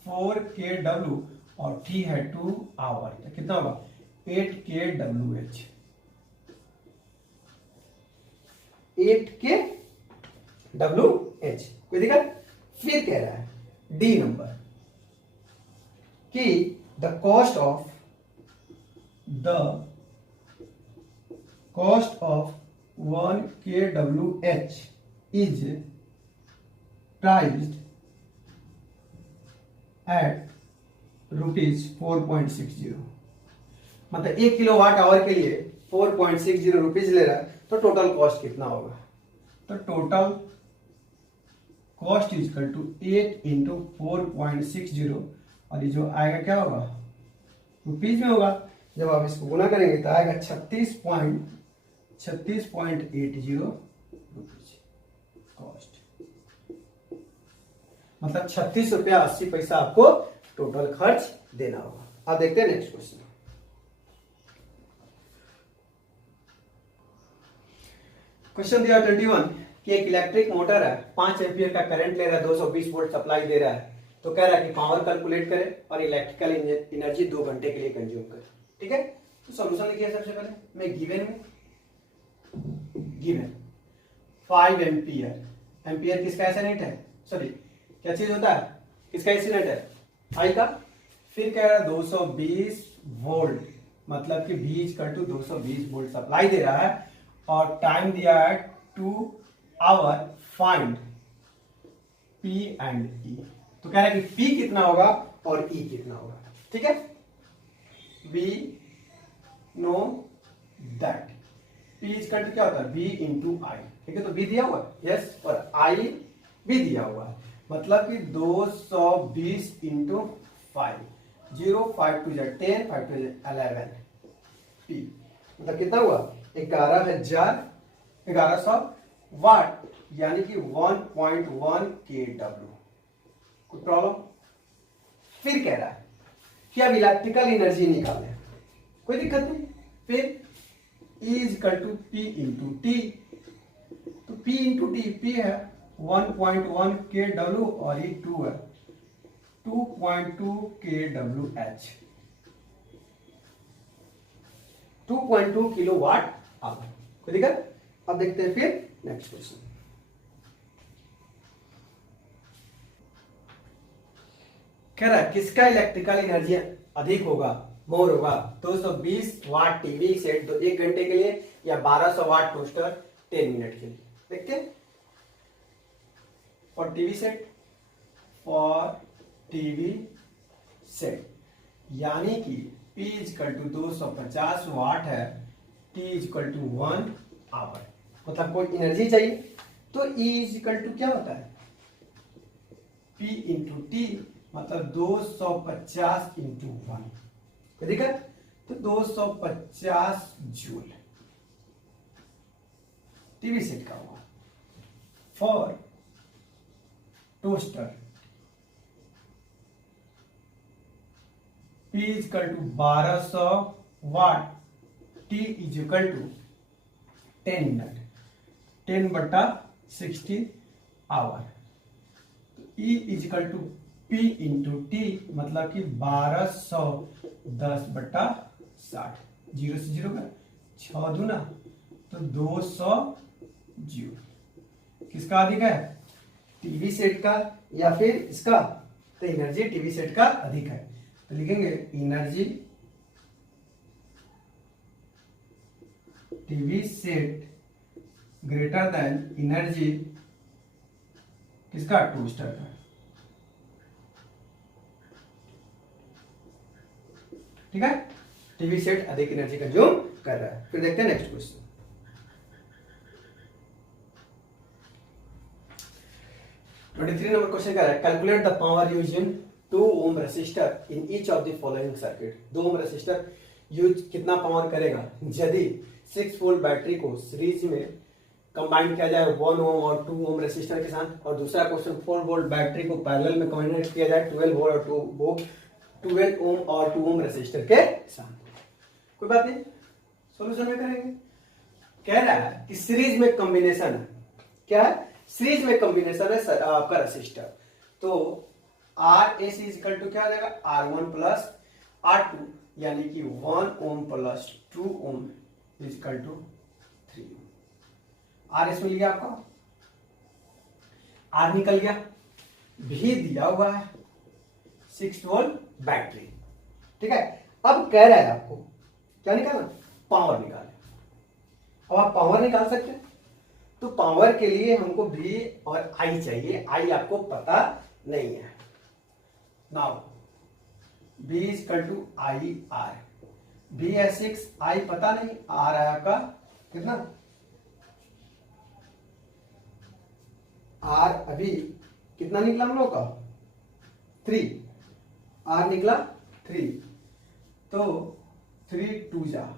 4kW और T है 2 आवर, तो कितना होगा 8kWh, 8kWh, कोई दिक्कत। फिर कह रहा है डी नंबर कि the cost of 1kWh is priced at ₹4.60, मतलब 1 किलोवाट आवर के लिए 4.60 रुपीज ले रहा है, तो टोटल कॉस्ट कितना होगा। तो total cost is equal to 8 into 4.60, और ये जो आएगा क्या होगा, रुपीज में होगा। जब आप इसको गुना करेंगे तो आएगा 36.80 रुपीज कॉस्ट, मतलब 36 रुपया 80 पैसा आपको टोटल खर्च देना होगा। अब देखते हैं नेक्स्ट क्वेश्चन। क्वेश्चन दिया 21 कि एक इलेक्ट्रिक मोटर है, 5 एम्पियर का करंट ले रहा है, 220 वोल्ट सप्लाई दे रहा है, तो कह रहा है कि पावर कैलकुलेट करे और इलेक्ट्रिकल एनर्जी 2 घंटे के लिए कंज्यूम करे। ठीक है, तो सॉल्यूशन लिखिए सबसे पहले। मैं गिवन 5 एम्पियर, एम्पियर किसका एसिनेट है, सॉरी क्या चीज होता है, किसका एसिनेट है, आई का। फिर कह रहा है 220 वोल्ट, मतलब कि V = 220 वोल्ट सप्लाई दे रहा है और टाइम दिया है 2 hour, find P and E। तो कह रहा है कि P कितना होगा और E कितना होगा। ठीक है, वी नो दैट P = क्या होता है, V × I। ठीक है, तो V दिया हुआ है, यस, और I भी दिया हुआ है, मतलब कि 220 × 5, 0, 5 2 10, 5 2 11, P मतलब कितना हुआ, 1100 वाट, यानी कि 1.1 kW। कोई प्रॉब्लम? फिर कह रहा है कि अब इलेक्ट्रिकल एनर्जी निकालें, कोई दिक्कत नहीं। फिर E = P × T, तो P × T, P है 1.1 kW और E 2 है 2.2 kWh, 2.2 किलोवाट आवर। कोई दिक्कत? अब देखते हैं फिर नेक्स्ट क्वेश्चन। कह रहा है किसका इलेक्ट्रिकल एनर्जी अधिक होगा, मोर होगा, 220 वाट टीवी सेट 1 घंटे के लिए या 1200 वाट टोस्टर 10 मिनट के लिए। देखते हैं। फॉर टीवी सेट, यानी कि P = 250 वाट है, T = 1 आवर, मतलब कोई एनर्जी चाहिए, तो E = क्या होता है, P × T, मतलब 250 × 1। ठीक है, तो 250 जूल टीवी सेट का हुआ। For toaster P = 1200 watt, T = 10 minute, 10/60 hour. E = P × T, मतलब कि 1200 10/60, 0 से 0 का 6 दूना तो 200 जूल। किसका अधिक है, टीवी सेट का या फिर इसका, तो एनर्जी टीवी सेट का अधिक है, तो लिखेंगे energy TV set greater than energy किसका, टोस्टर का। ठीक है, टीवी सेट अधिक एनर्जी कंज्यूम कर रहा है। फिर देखते हैं नेक्स्ट क्वेश्चन। नंबर क्वेश्चन क्या है, calculate the power use in 2 ohm resistor in each of the following circuit. 2 ohm resistor use कितना पावर करेगा यदि 6 वोल्ट बैटरी को सीरीज में कंबाइन किया जाए 1 ओम और 2 ओम रेसिस्टर के साथ, और दूसरा क्वेश्चन 4 वोल्ट बैटरी को पैरेलल में कंबाइन किया जाए 12 वोल्ट और 12 ओम और 2 ओम रेसिस्टर के साथ। कोई बात नहीं, सॉल्यूशन में करेंगे। कह रहा है कि सीरीज में कॉम्बिनेशन है, क्या है, सीरीज में कॉम्बिनेशन है आपका रेसिस्टर, तो RAC = क्या हो जाएगा, R1 + R2, यानी कि 1 ओम + 2 ओम = 3 ओम। R इसमें लिया आपका, R निकल गया, भी दिया हुआ है 6 वोल्ट बैटरी। ठीक है, अब कह रहा है आपको क्या निकालना, पावर निकालना। अब आप पावर निकाल सकते हैं, तो पावर के लिए हमको V और I चाहिए, I आपको पता नहीं है। नाउ V = IR, V है 6, I पता नहीं, R है आपका कितना, R अभी कितना निकला हम लोग का, 3, R निकला 3, तो 3 2 जा,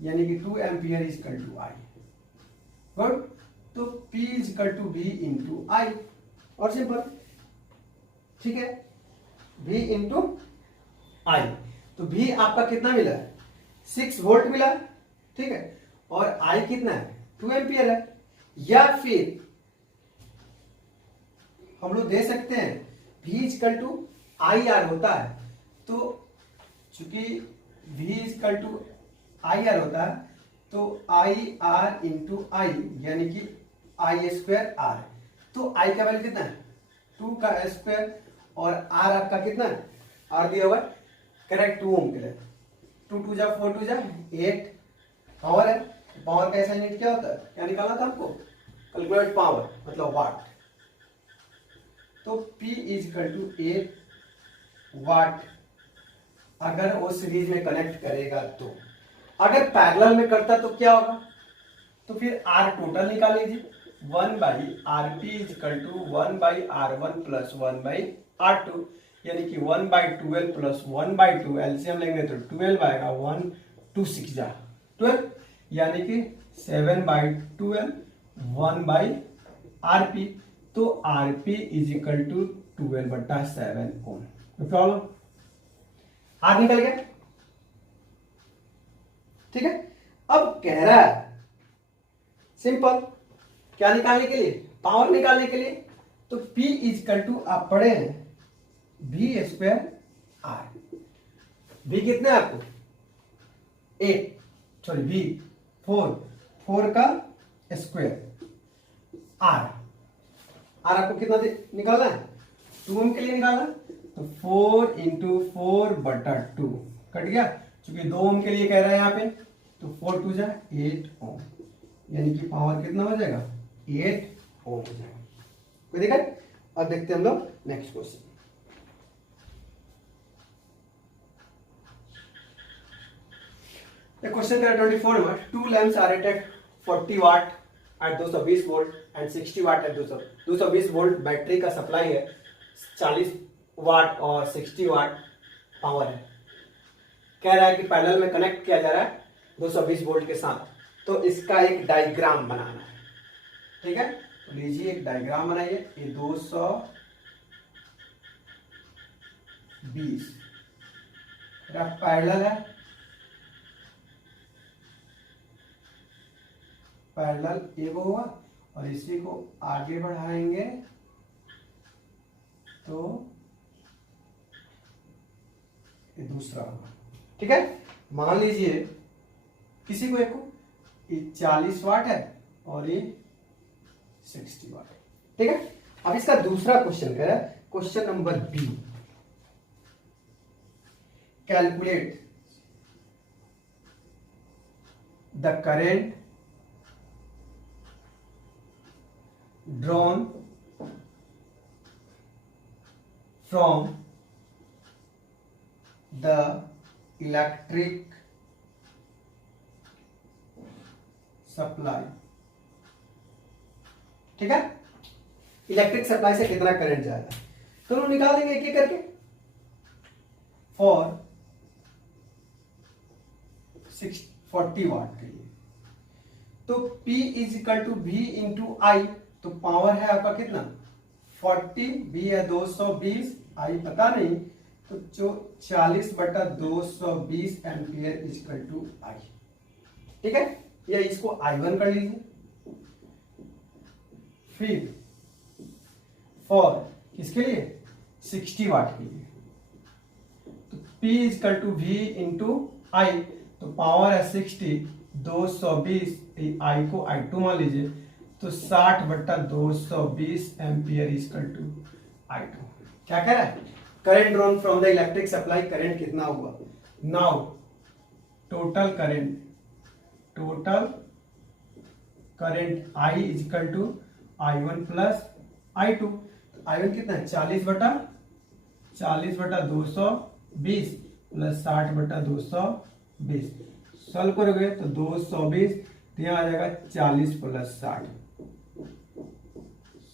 यानी कि 2 एम्पियर = I। गुड, तो P = V × I, और सिंपल। ठीक है, V इंटू आई। तो V आपका कितना मिला, 6 वोल्ट मिला, ठीक है, और I कितना है, 2 एम्पियर है। या फिर हम लोग दे सकते हैं V is equal to I R होता है, तो चूंकि V is equal to I R होता है, तो आई आर इंटू आई यानी कि आई स्क्वायर आर। तो आई का वैल्यू कितना है, 2 का स्क्वायर, और आर आपका कितना है, आर दिया हुआ है करेक्ट 2 ओम के लिए। 2 2 जा 4 2 जा 8 पावर है। पावर का ऐसा यूनिट क्या होता है, क्या निकालना था हमको, कैलकुलेट पावर मतलब वाट। तो P इजकल टू 8 वाट अगर वो सीरीज में कनेक्ट करेगा तो। अगर पैरेलल में करता तो क्या होगा, तो फिर आर टोटल निकाल लीजिए, 1 by R P is equal to 1 by R one plus 1 by R two, यानी कि 1 बाई 12 प्लस 1 बाई 2, एलसीएम लेंगे तो 12 आएगा, 1 2 6 जा 12, यानी कि 7 बाई 12 1 बाई आर पी। तो R P is equal to 12/7 ohm. कोई प्रॉब्लम, आर निकल गया, ठीक है। अब कह रहा है सिंपल, क्या निकालने के लिए, पावर निकालने के लिए। तो P इजकल टू आप पढ़े हैं V स्क्वायर आर। V कितने आपको 8, सॉरी V 4 का स्क्वायर, आर आपको कितना निकालना है, 2 ओम के लिए निकालना, तो 4 इंटू 4/2 कट गया, चूंकि 2 ओम के लिए कह रहा है यहाँ पे, तो 4 2 जा 8 ओम, यानी कि पावर कितना हो जाएगा, 8 ओम हो जाएगा। कोई दिक्कत। अब देखते हैं हम लोग नेक्स्ट क्वेश्चन। क्वेश्चन का 24 number, 2 lamps are rated 40 watt at 220 volt and 60 watt at 220 volt. Battery का सप्लाई है 40 वाट और 60 वाट पावर है। कह रहा है कि पैरेलल में कनेक्ट किया जा रहा है 220 वोल्ट के साथ, तो इसका एक डायग्राम बनाना है, ठीक है। तो लीजिए एक डायग्राम बनाइए, ये 220 पैरेलल है, पैरेलल एगो हुआ, और इसी को आगे बढ़ाएंगे तो ये दूसरा होगा, ठीक है। मान लीजिए किसी को एक को 40 वाट है और ये 60 वाट है, ठीक है। अब इसका दूसरा क्वेश्चन कह रहा है, question number B, calculate the current drawn from the electric supply, ठीक है। इलेक्ट्रिक सप्लाई से कितना करंट जाएगा, तो हम निकाल देंगे एक एक करके। फॉर 40 वाट के लिए, तो P is equal to V into I, तो पावर है आपका कितना 40, V है 220, आई पता नहीं, तो जो 40/220 एम्पियर इज इक्वल टू आई, ठीक है। या इसको I1 कर लीजिए। फिर फॉर किसके लिए, 60 वाट के लिए, तो P is equal to V into I, तो पावर है 60, 220, आई को I2 मान लीजिए, तो 60/220 एम्पियर इक्वल टू I2। क्या कह रहा है, current drawn from the electric supply, current कितना हुआ, now total current I is equal to I1 plus I2। I1 कितना है, 40/220 प्लस 60/220, सॉल्व करोगे तो 220, तो यहाँ आ जाएगा 40 प्लस 60,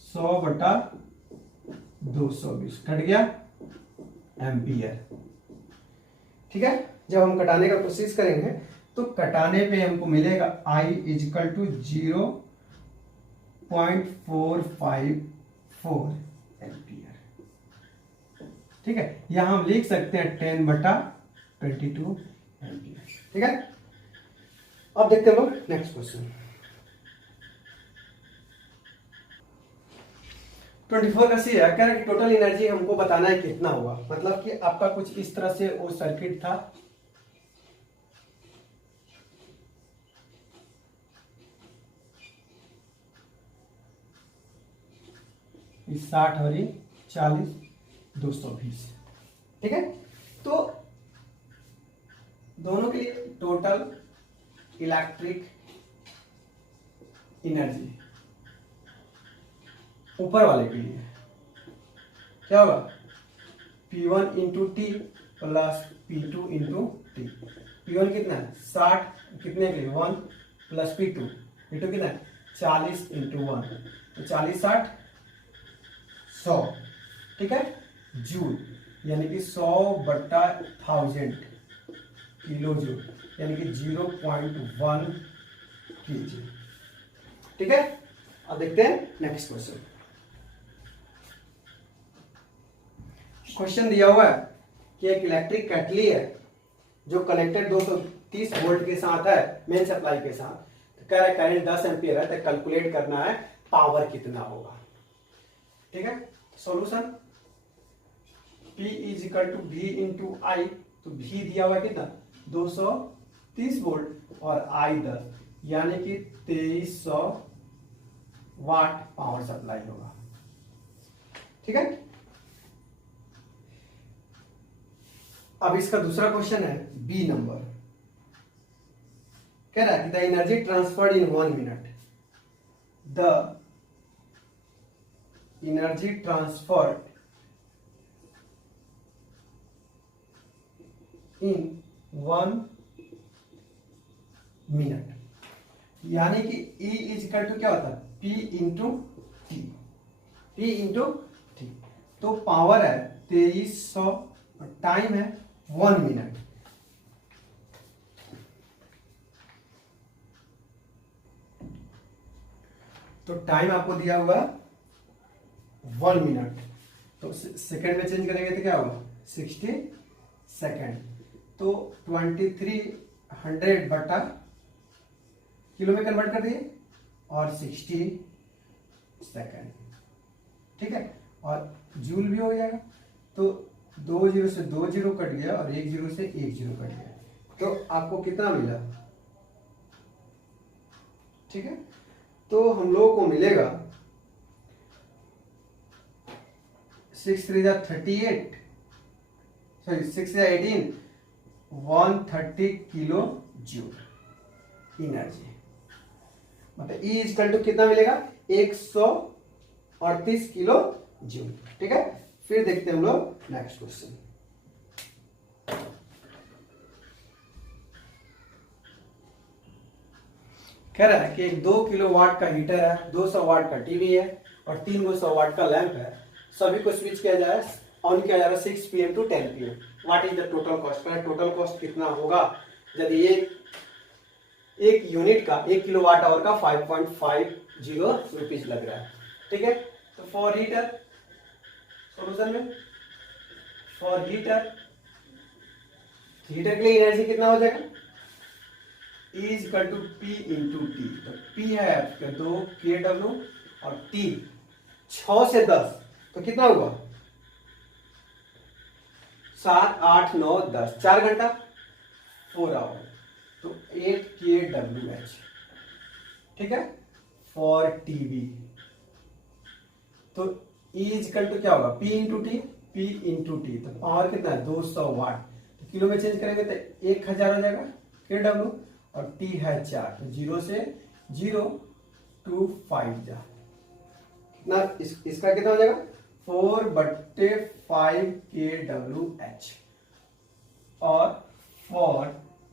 100/220 कट गया एम्पियर, ठीक है। जब हम कटाने का कोशिश करेंगे तो कटाने पे हमको मिलेगा I is equal to 0.454 ampere, ठीक है, या हम लिख सकते हैं 10/22 एम्पियर। ठीक है, अब देखते हैं लोग नेक्स्ट क्वेश्चन। 24 का सी है, कह रहा है कि टोटल एनर्जी हमको बताना है कितना होगा। मतलब कि आपका कुछ इस तरह से वो सर्किट था, इस 60 और 40 220। ठीक है, तो दोनों के लिए टोटल इलेक्ट्रिक एनर्जी ऊपर वाले के लिए क्या होगा, P1 into T plus P2 into T. P1 कितना है 60, कितने के लिए 1 प्लस P2 कितना है 40 इंटू 1, तो 40 60 100। ठीक है, जूल यानी कि 100/1000 किलो जूल यानी कि 0.1 kg। ठीक है, अब देखते हैं नेक्स्ट क्वेश्चन। क्वेश्चन दिया हुआ है कि एक इलेक्ट्रिक केटली है जो कनेक्टेड 230 वोल्ट के साथ है, मेन सप्लाई के साथ। तो कह रहा है करंट 10 एम्पियर है, तो कैलकुलेट करना है पावर कितना होगा। ठीक है, solution P is equal to V into I. तो V दिया हुआ है कितना 230 वोल्ट और I 10 यानी कि 2300 वाट पावर सप्लाई होगा। ठीक है, अब इसका दूसरा क्वेश्चन है बी नंबर, कह रहा है कि the energy transferred in 1 minute, the energy transferred in 1 minute यानी कि E इज इक्वल टू क्या होता है P into T, P into T. तो पावर है 2300 और टाइम है 1 मिनट। तो टाइम आपको दिया हुआ 1 मिनट, तो सेकंड में चेंज करेंगे तो क्या होगा 60 सेकंड। तो 2300 बटा किलो में कन्वर्ट कर दिए और 60 सेकंड। ठीक है, और जूल भी हो जाएगा। तो 2 जीरो से 2 जीरो कट गया और 1 जीरो से 1 जीरो कट गया, तो आपको कितना मिला। ठीक है, तो हम लोगों को मिलेगा 6 3 जा 38, सॉरी 6 जा 18, 130 किलो जूल एनर्जी। मतलब E इज इक्वल टू कितना मिलेगा 138 किलो जूल। ठीक है, फिर देखते हैं हम लोग नेक्स्ट क्वेश्चन। कह रहा है कि एक 2 किलोवाट का हीटर है, 200 वाट का टीवी है और 300 वाट का लैंप है। सभी को स्विच किया जाए, ऑन किया जा रहा है 6 PM to 10 PM। What is the total cost. Total cost कितना होगा यदि एक यूनिट का 1 किलोवाट आवर का 5.50 रुपीज लग रहा है। ठीक है, तो फॉर हीटर सोल्यूशन में फॉर हीटर के लिए एनर्जी कितना हो जाएगा E is equal to P into T. तो P है आपका 2 kW और T 6 से 10, तो कितना हुआ 7 8 9 10, 4 घंटा 4 आवर, तो 8 kWh। ठीक है, फॉर टीवी तो E इज इक्वल टू क्या होगा P into T, P into T. तो पावर कितना है 200 वाट, तो किलो में चेंज करेंगे तो 1000 हो जाएगा kW और T है 4, तो 0 से 0 2 5 जा कितना, इसका कितना हो जाएगा 4/5 kWh। और फॉर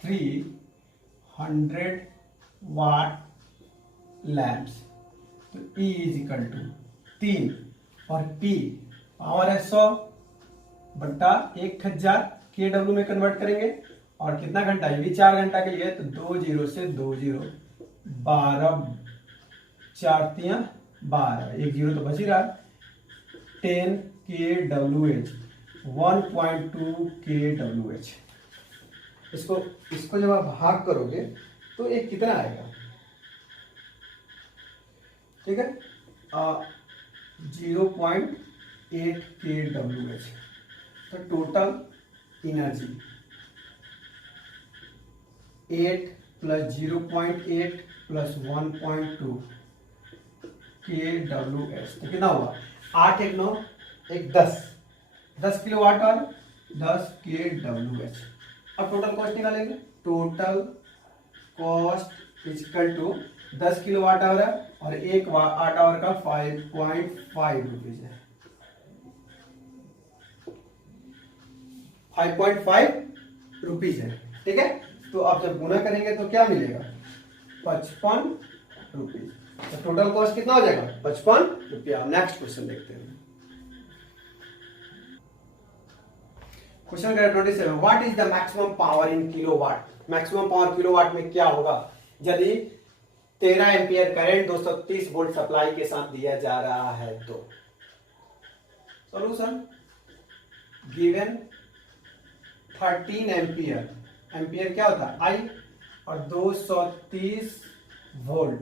300 वाट लैंप्स तो E इज इक्वल टू 3 और P पावर है 100 बटा 1000 kW में कन्वर्ट करेंगे। और कितना घंटा, ये भी 4 घंटा के लिए, तो 2 जीरो से 2 जीरो 12 4 12, 1 जीरो तो बच ही रहा 10 kWh 1.2 kWh। इसको जब आप भाग करोगे तो ये कितना आएगा, ठीक है, 0.8 kWh। तो total energy 8 plus 0.8 plus 1.2 kWh, तो कितना हुआ, 8 एक 9 एक 10 किलोवाट और 10 kWh। अब टोटल कॉस्ट निकालेंगे, total cost equal to 10 kilowatt hour है और 1 वाट आवर का 5.5 रुपीज है, 5.5 रुपीज है, ठीक है। तो आप जब गुना करेंगे तो क्या मिलेगा, 55 रुपीज। तो टोटल कॉस्ट कितना हो जाएगा, 55 रुपया। नेक्स्ट क्वेश्चन देखते हैं। Question number 27, what is the maximum power in kilowatt. Maximum power kilowatt में क्या होगा यदि 13 एम्पियर करंट 230 वोल्ट सप्लाई के साथ दिया जा रहा है तो। सॉल्यूशन, गिवन 13 एम्पियर, एम्पियर क्या होता है आई, और 230 वोल्ट,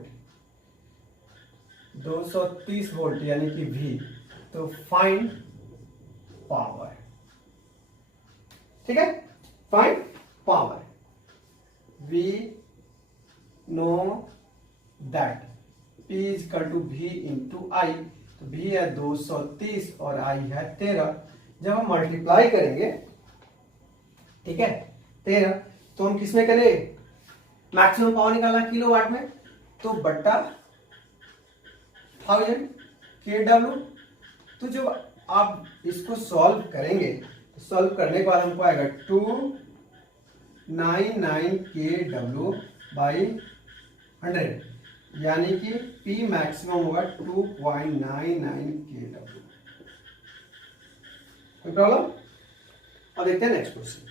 230 वोल्ट यानी कि V, तो फाइंड पावर, ठीक है, find power. We know that P is equal to V into I, तो V है 230 और I है 13। जब हम मल्टीप्लाई करेंगे, ठीक है, 13, तो हम किसमें करें, मैक्सिमम पावर निकालना किलोवाट में, तो बट्टा 1000 kW। तो जब आप इसको सॉल्व करेंगे, तो सॉल्व करने के बाद हमको आएगा 299 kW बाई 100, यानी कि P मैक्सिमम होगा 2.99 kW। कोई प्रॉब्लम। अब देखते हैं नेक्स्ट क्वेश्चन।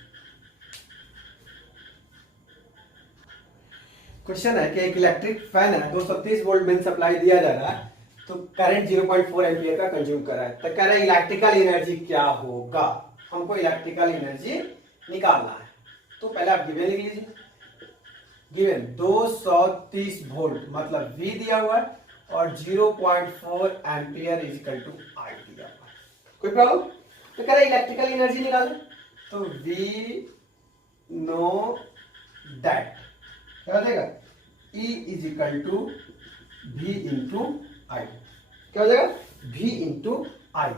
क्वेश्चन है कि एक इलेक्ट्रिक फैन है, 230 वोल्ट मेन सप्लाई दिया जा रहा है, तो करंट 0.4 एम्पियर का कंज्यूम कर रहा है। तो कह रहा है इलेक्ट्रिकल एनर्जी क्या होगा, हमको इलेक्ट्रिकल एनर्जी निकालना है। तो पहले आप गिवन लिख लीजिए, गिवन 230 वोल्ट मतलब V दिया हुआ है और 0.4 ampere is equal to I दिया हुआ है। कोई प्रॉब्लम। तो कह रहा है इलेक्ट्रिकल एनर्जी निकालें, तो V नो दैट क्या हो जाएगा, E is equal to V into I, क्या हो जाएगा, V इंटू आई।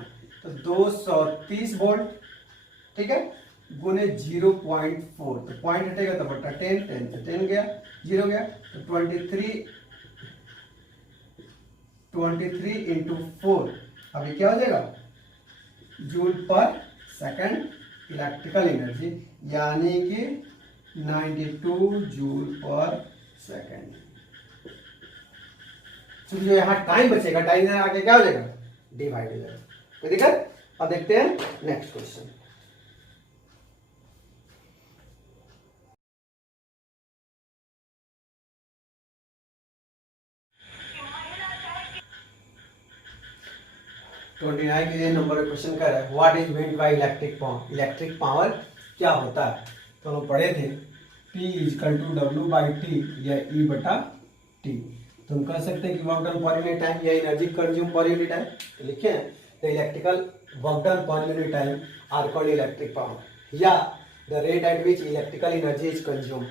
तो 230 वोल्ट, ठीक है, गुने 0.4, तो पॉइंट हटेगा तो बट्टा 10, 10 से 10 गया, 0 गया, तो 23 इंटू 4, अभी क्या हो जाएगा, जूल पर सेकंड इलेक्ट्रिकल एनर्जी, यानी कि 92 जूल पर सेकंड। तो जो यहाँ टाइम बचेगा, टाइम आगे क्या हो जाएगा, डिवाइड हो जाएगा। कोई दिक्कत। अब देखते हैं नेक्स्ट क्वेश्चन। तो 29 के नंबर क्वेश्चन कर रहा है, what is meant by electric power. Electric power क्या होता है, तो हम पढ़े थे P equal to W by T या E बटा टी। तो हम कह सकते हैं कि work done per unit time या energy consume per unit time. तो लिखे the electrical work done per unit time are called electric power, या the rate at which electrical energy is consume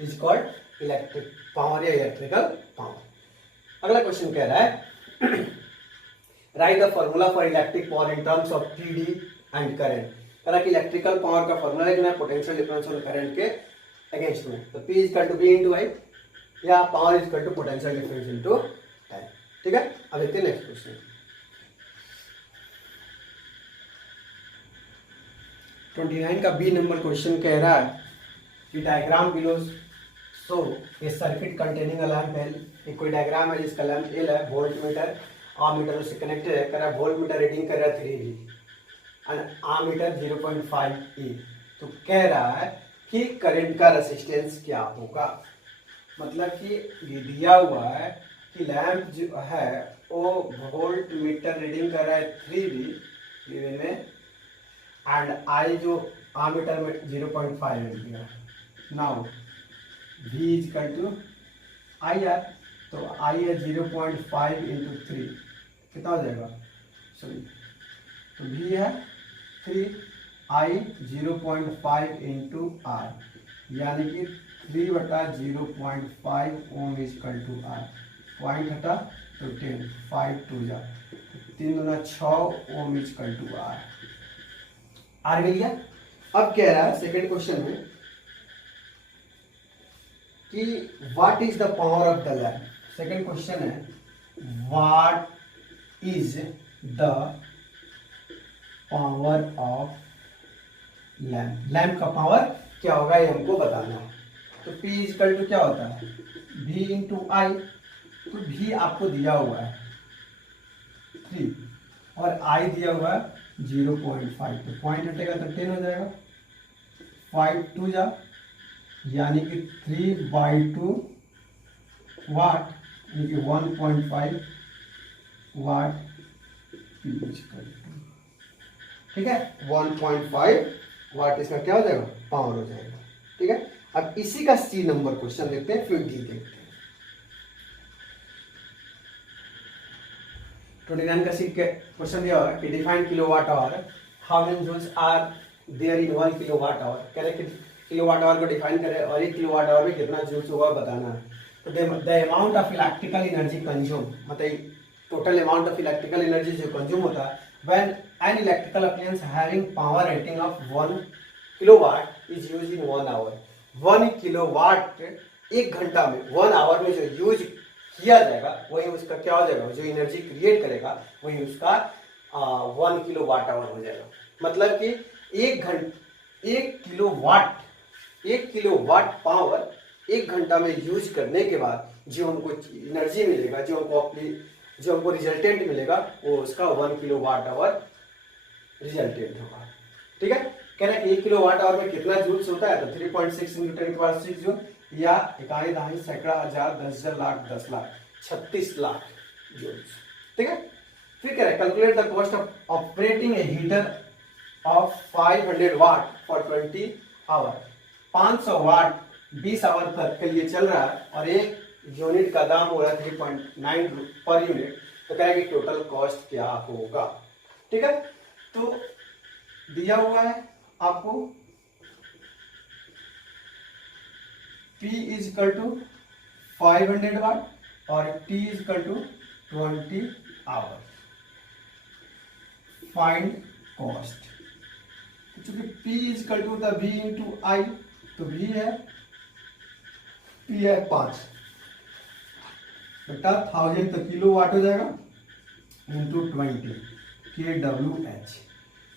is called electric power या electrical power. अगला question कह रहा है, write the formula for electric power in terms of T D and current. कह कि electrical power का formula लिखना है पोटेंशियल डिफरेंस और करंट के अगेंस्ट में। तो P is equal to V into I, या power is equal to potential difference into time. ठीक है, अब देखते हैं नेक्स्ट क्वेश्चन। 29 का बी नंबर क्वेश्चन कह रहा है कि diagram below so A circuit containing a lamp L. एक कोई डायग्राम है जिसका लैंप एल है, वोल्ट मीटर आमीटर उससे कनेक्टेड है। कह रहा है वोल्ट मीटर रीडिंग कर रहा है 3V एंड आमीटर 0.5E। तो कह रहा है कि करंट का रेसिस्टेंस क्या होगा। मतलब कि ये दिया हुआ है कि लैंप जो है वो वोल्ट मीटर रीडिंग कर रहा है 3V में एंड आई जो आर्मीटर में 0.5 ampere. Now V is equal to I R, तो आई है 0.5 इंटू 3, कितना हो जाएगा, सॉरी, तो V है 3, आई 0.5 इंटू आर, यानी कि 3/0.5 ohm equal to R, point हटा तो 10, 5 2 जा, 3 दूना 6 ohm equal to R. R मिल गया। अब कह रहा है सेकंड क्वेश्चन में कि what is the power of the lamp. Second question है what is the power of lamp, lamp का पावर क्या होगा ये हमको बताना है। तो P इजकल टू क्या होता है, V इंटू आई, तो V आपको दिया हुआ है 3 और I दिया हुआ है 0.5, तो पॉइंट हटेगा तो 10 हो जाएगा, 5 2 जा, यानी कि 3/2 वाट, यानी कि 1.5 वाट P इजकल टू, ठीक है, 1.5 वाट इसका क्या हो जाएगा, पावर हो जाएगा। ठीक है, अब इसी का C नंबर क्वेश्चन देखते हैं, फिर D देखते हैं। 29 का C क्वेश्चन दिया हुआ है कि define kilowatt hour, how many joules are there in 1 kilowatt hour. कह रहे किलोवाट आवर को डिफाइन करें और 1 किलोवाट आवर में कितना जूल्स होगा बताना है। तो the amount of electrical energy consume, मतलब total amount of electrical energy जो कंज्यूम होता है when an electrical appliance having power rating of 1 kilowatt is used in 1 hour. 1 kilowatt एक घंटा में, 1 आवर में जो यूज किया जाएगा वही उसका क्या हो जाएगा, जो एनर्जी क्रिएट करेगा वही उसका 1 किलोवाट आवर हो जाएगा। मतलब कि एक किलोवाट पावर एक घंटा में यूज करने के बाद जो हमको एनर्जी मिलेगा, जो हमको रिजल्टेंट मिलेगा वो उसका 1 किलोवाट आवर रिजल्टेंट होगा। ठीक है, कह रहे हैं 1 किलोवाट आवर में कितना जूल्स होता है, तो 3.6 × 10⁻⁶ जूल, या इकाई दहाई सैकड़ा हजार 10,000 लाख 10 लाख 36 लाख जूल्स। ठीक है, फिर कह रहे हैं calculate the cost of operating a heater of 500 watt for 20 hour. 500 watt 20 hour तक के लिए चल रहा है और एक यूनिट का दाम हो रहा है 3.9 पर यूनिट, तो कह रहे हैं कि टोटल कॉस्ट क्या होगा। ठीक है, तो दिया हुआ है आपको P इजकल टू 500 वाट और T is equal to 20 hour. Find cost, चूंकि P इजकल टू था V इंटू आई, तो V है P है 5 बटा 1000, तो किलो वाट हो जाएगा इंटू 20 kWh,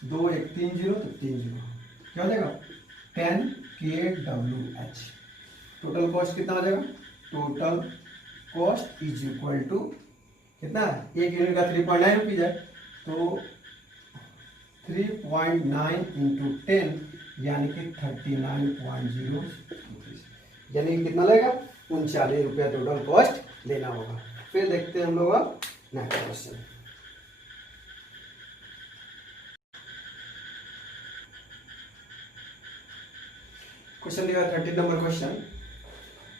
2 1 3 0, तो 3 0 क्या हो जाएगा 10 kWh। टोटल कॉस्ट कितना हो जाएगा, total cost is equal to कितना है, एक यूनिट का 3.9 रुपीज है, तो 3.9 इंटू 10 यानी कि 39.0 रुपीज, यानी कि कितना लगेगा 39 रुपया टोटल कॉस्ट लेना होगा। फिर देखते हैं हम लोग नेक्स्ट क्वेश्चन। क्वेश्चन दिया 30 नंबर क्वेश्चन,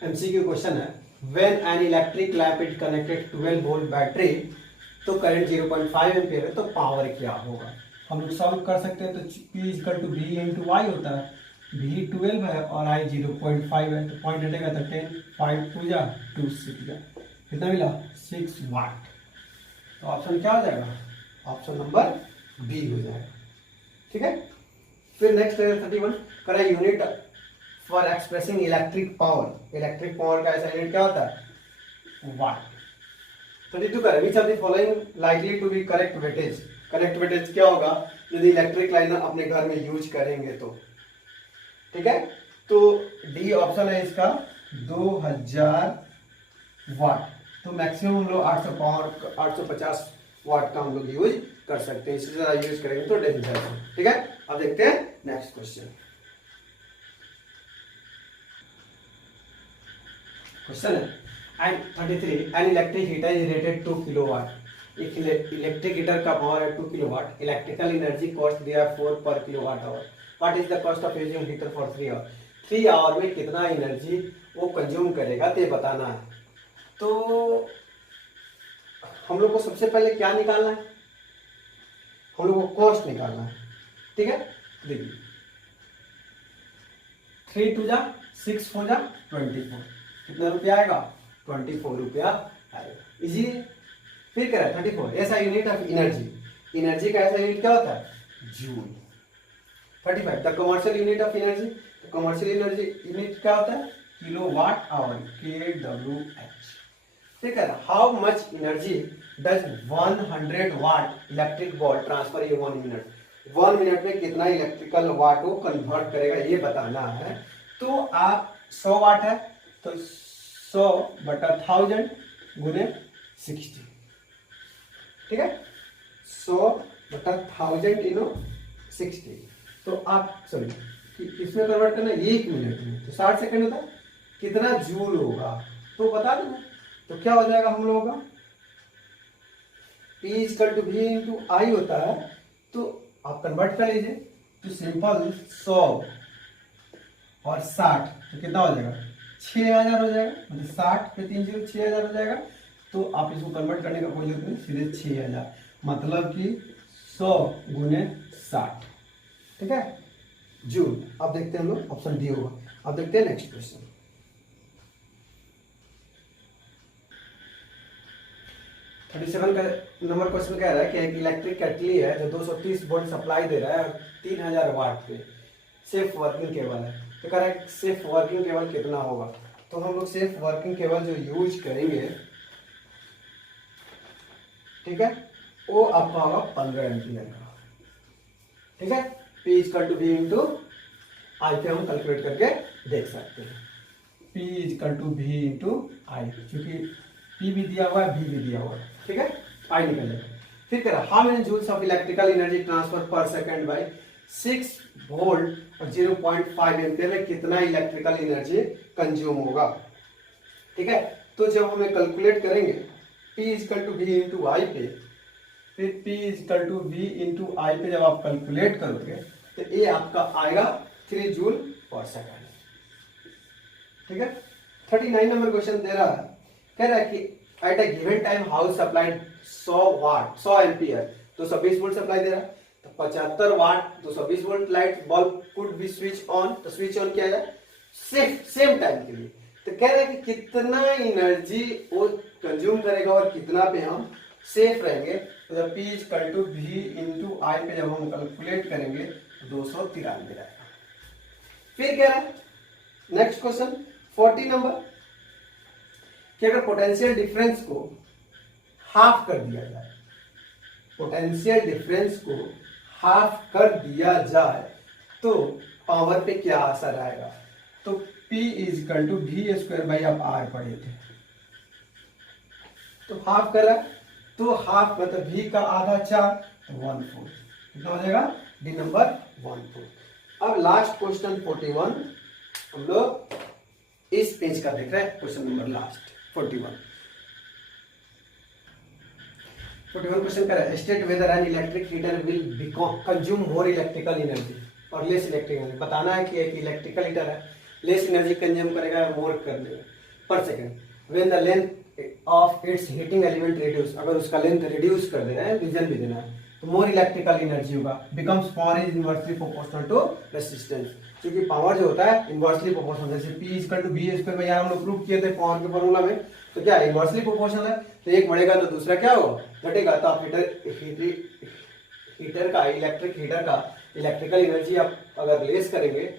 एमसीक्यू क्वेश्चन है, when an electric lamp is connected 12 volt battery, तो करंट 0.5 एम्पियर है, तो पावर क्या होगा। हम लोग सॉल्व कर सकते हैं, तो P is equal to V into I होता है, V 12 है और I 0.5 है, तो पॉइंट हटेगा तो 10, 5 2 जा 2 6 जा, कितना मिला 6 वाट। तो ऑप्शन क्या हो जाएगा, ऑप्शन नंबर बी हो जाएगा। ठीक है, फिर नेक्स्ट है 31, करा unit for expressing electric power. Electric power का ऐसा यूनिट क्या होता है, वाट। 32 करें, which of the following likely to be correct wattage. Correct wattage क्या होगा यदि इलेक्ट्रिक लाइन अपने घर में यूज करेंगे तो। ठीक है, तो डी ऑप्शन है इसका 2000 वाट, तो मैक्सिमम हम लोग 800 पावर 850 वाट का हम लोग यूज कर सकते हैं, इससे ज्यादा यूज करेंगे तो डेंजर है। ठीक है, अब देखते हैं नेक्स्ट क्वेश्चन। क्वेश्चन है and 33, an electric heater is rated 2 kilowatt. एक इलेक्ट्रिक हीटर का पावर है 2 किलोवाट, इलेक्ट्रिकल एनर्जी कॉस्ट दिया है 4 पर kilowatt hour. What is the cost of using heater for 3 hour? 3 hour में कितना एनर्जी वो कंज्यूम करेगा तो ये बताना है। तो हम लोग को सबसे पहले क्या निकालना है? हम लोग को कॉस्ट निकालना है, ठीक है। देखिए 3 2 जा 6 4 जा 24, कितना रुपया आएगा? 24 रुपया आएगा। इजी। फिर क्या है 34 ऐसा यूनिट ऑफ एनर्जी। एनर्जी का ऐसा यूनिट क्या होता है? Joule. 35 the commercial unit of energy. तो कमर्शियल एनर्जी यूनिट क्या होता है? Kilowatt hour, KWH। ठीक है। How much energy does 100 watt electric bulb transfer in 1 minute? 1 minute में कितना इलेक्ट्रिकल वाट को कन्वर्ट करेगा ये बताना है। तो आप 100 वाट है तो 100 बटा 1000 गुने 60, ठीक है। 100 बटा 1000 इनो 60। तो आप सॉरी किसमें कन्वर्ट करना है? 1 मिनट में। तो 60 सेकंड होता है, कितना जूल होगा तो बता देना। तो क्या हो जाएगा हम लोगों का? P = V × I होता है। तो आप कन्वर्ट कर लीजिए। तो सिंपल 100 और 60 तो कितना हो जाएगा? 6000 हो जाएगा। मतलब 60 पे 3 0 6000 हो जाएगा। तो आप इसको कन्वर्ट करने का कोई जरूरत नहीं, सीधे 6000 मतलब कि 100 गुने 60, ठीक है, जूल। अब देखते हैं हम लोग ऑप्शन डी होगा। अब देखते हैं नेक्स्ट क्वेश्चन। 37 का नंबर क्वेश्चन कह रहा है कि एक इलेक्ट्रिक केटली है जो 230 वोल्ट सप्लाई दे रहा है 3000 वाट पे, सेफ वर्किंग केबल है। तो कह रहा है सेफ वर्किंग केबल कितना होगा? तो हम लोग सेफ वर्किंग केबल जो यूज करेंगे, ठीक है, वो आपका होगा 15 एम्पियर का, ठीक है। P = V × I पे हम कैलकुलेट करके देख सकते हैं। P = V × I, क्योंकि P भी दिया हुआ है, V भी दिया हुआ है, ठीक है। I निकल जाएगा। फिर कह रहा how many joules of electrical energy transfer per second by 6 volt और 0.5 एम्पियर में कितना इलेक्ट्रिकल एनर्जी कंज्यूम होगा, ठीक है। तो जब हमें कैलकुलेट करेंगे P = V × I पे, फिर P = V × I पे जब आप कैलकुलेट करोगे तो ये आपका आएगा 3 जूल पर सेकंड, ठीक है। 39 नंबर क्वेश्चन दे रहा है, कह रहा है कि at a given time house supplied 100 watt 100 ampere, तो 120 वोल्ट सप्लाई दे रहा है। तो 75 watt 220 volt light bulb could be switch on, तो स्विच ऑन किया जाए सेम टाइम के लिए। तो कह रहा है कि कितना एनर्जी वो कंज्यूम करेगा और कितना पे हम सेफ रहेंगे। तो जब P = V × I पे जब हम कैलकुलेट करेंगे तो 293 रहेगा। फिर कह रहा है नेक्स्ट क्वेश्चन 40 नंबर कि अगर पोटेंशियल डिफरेंस को हाफ कर दिया जाए, पोटेंशियल डिफरेंस को हाफ कर दिया जाए तो पावर पे क्या असर आएगा? तो P = V² पढ़े थे, तो हाफ कर रहा है तो हाफ मतलब V का आधा 4 तो 1/4, कितना हो जाएगा? D number 1/4। अब लास्ट क्वेश्चन 41 हम लोग इस पेज का देख रहे हैं। क्वेश्चन नंबर लास्ट 41 क्वेश्चन कर रहा है state whether an electric heater will consume more electrical energy और लेस इलेक्ट्रिक एनर्जी। बताना है कि एक इलेक्ट्रिकल हीटर है, लेस एनर्जी कंज्यूम करेगा मोर कर देगा पर second when the length of its heating element reduce, अगर उसका लेंथ रिड्यूस कर देना है, रीजन भी देना है, तो मोर इलेक्ट्रिकल एनर्जी होगा। Becomes power is inversely proportional to resistance, क्योंकि पावर जो होता है इनवर्सली प्रोपोर्शनल, जैसे P = V² में यार हम लोग प्रूव किए थे पावर के फॉर्मूला में, तो क्या इनवर्सली प्रोपोर्शनल है, तो एक बढ़ेगा तो दूसरा क्या होगा? घटेगा। तो आप हीटर का इलेक्ट्रिक हीटर का इलेक्ट्रिकल एनर्जी आप अगर लेस करेंगे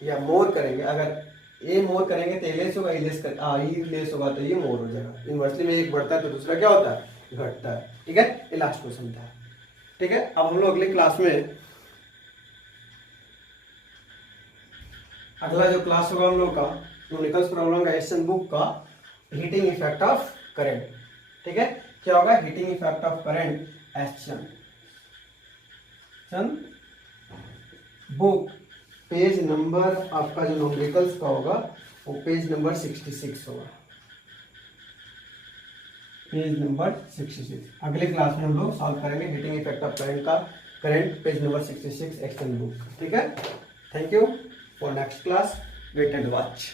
या मोर करेंगे, अगर ये मोर करेंगे तो लेस होगा, ये लेस होगा तो ये मोर हो जाएगा। इनवर्सली में एक बढ़ता है तो दूसरा क्या होता है? घटता है, ठीक है। ये लास्ट क्वेश्चन था, ठीक है। अब हम लोग अगली क्लास में अगला जो क्लास होगा हम लोग का न्यूमेरिकल्स प्रॉब्लम का एशन बुक का हीटिंग इफेक्ट ऑफ करंट, ठीक है। क्या होगा? हीटिंग इफेक्ट ऑफ करंट एशन बुक, पेज नंबर आपका जो न्यूमेरिकल्स का होगा वो पेज नंबर 66 होगा, पेज नंबर 66। अगले क्लास में हम लोग सॉल्व करेंगे हीटिंग इफेक्ट ऑफ करंट का, current page number 66 extend book. ठीक है, thank you for next class, wait and watch.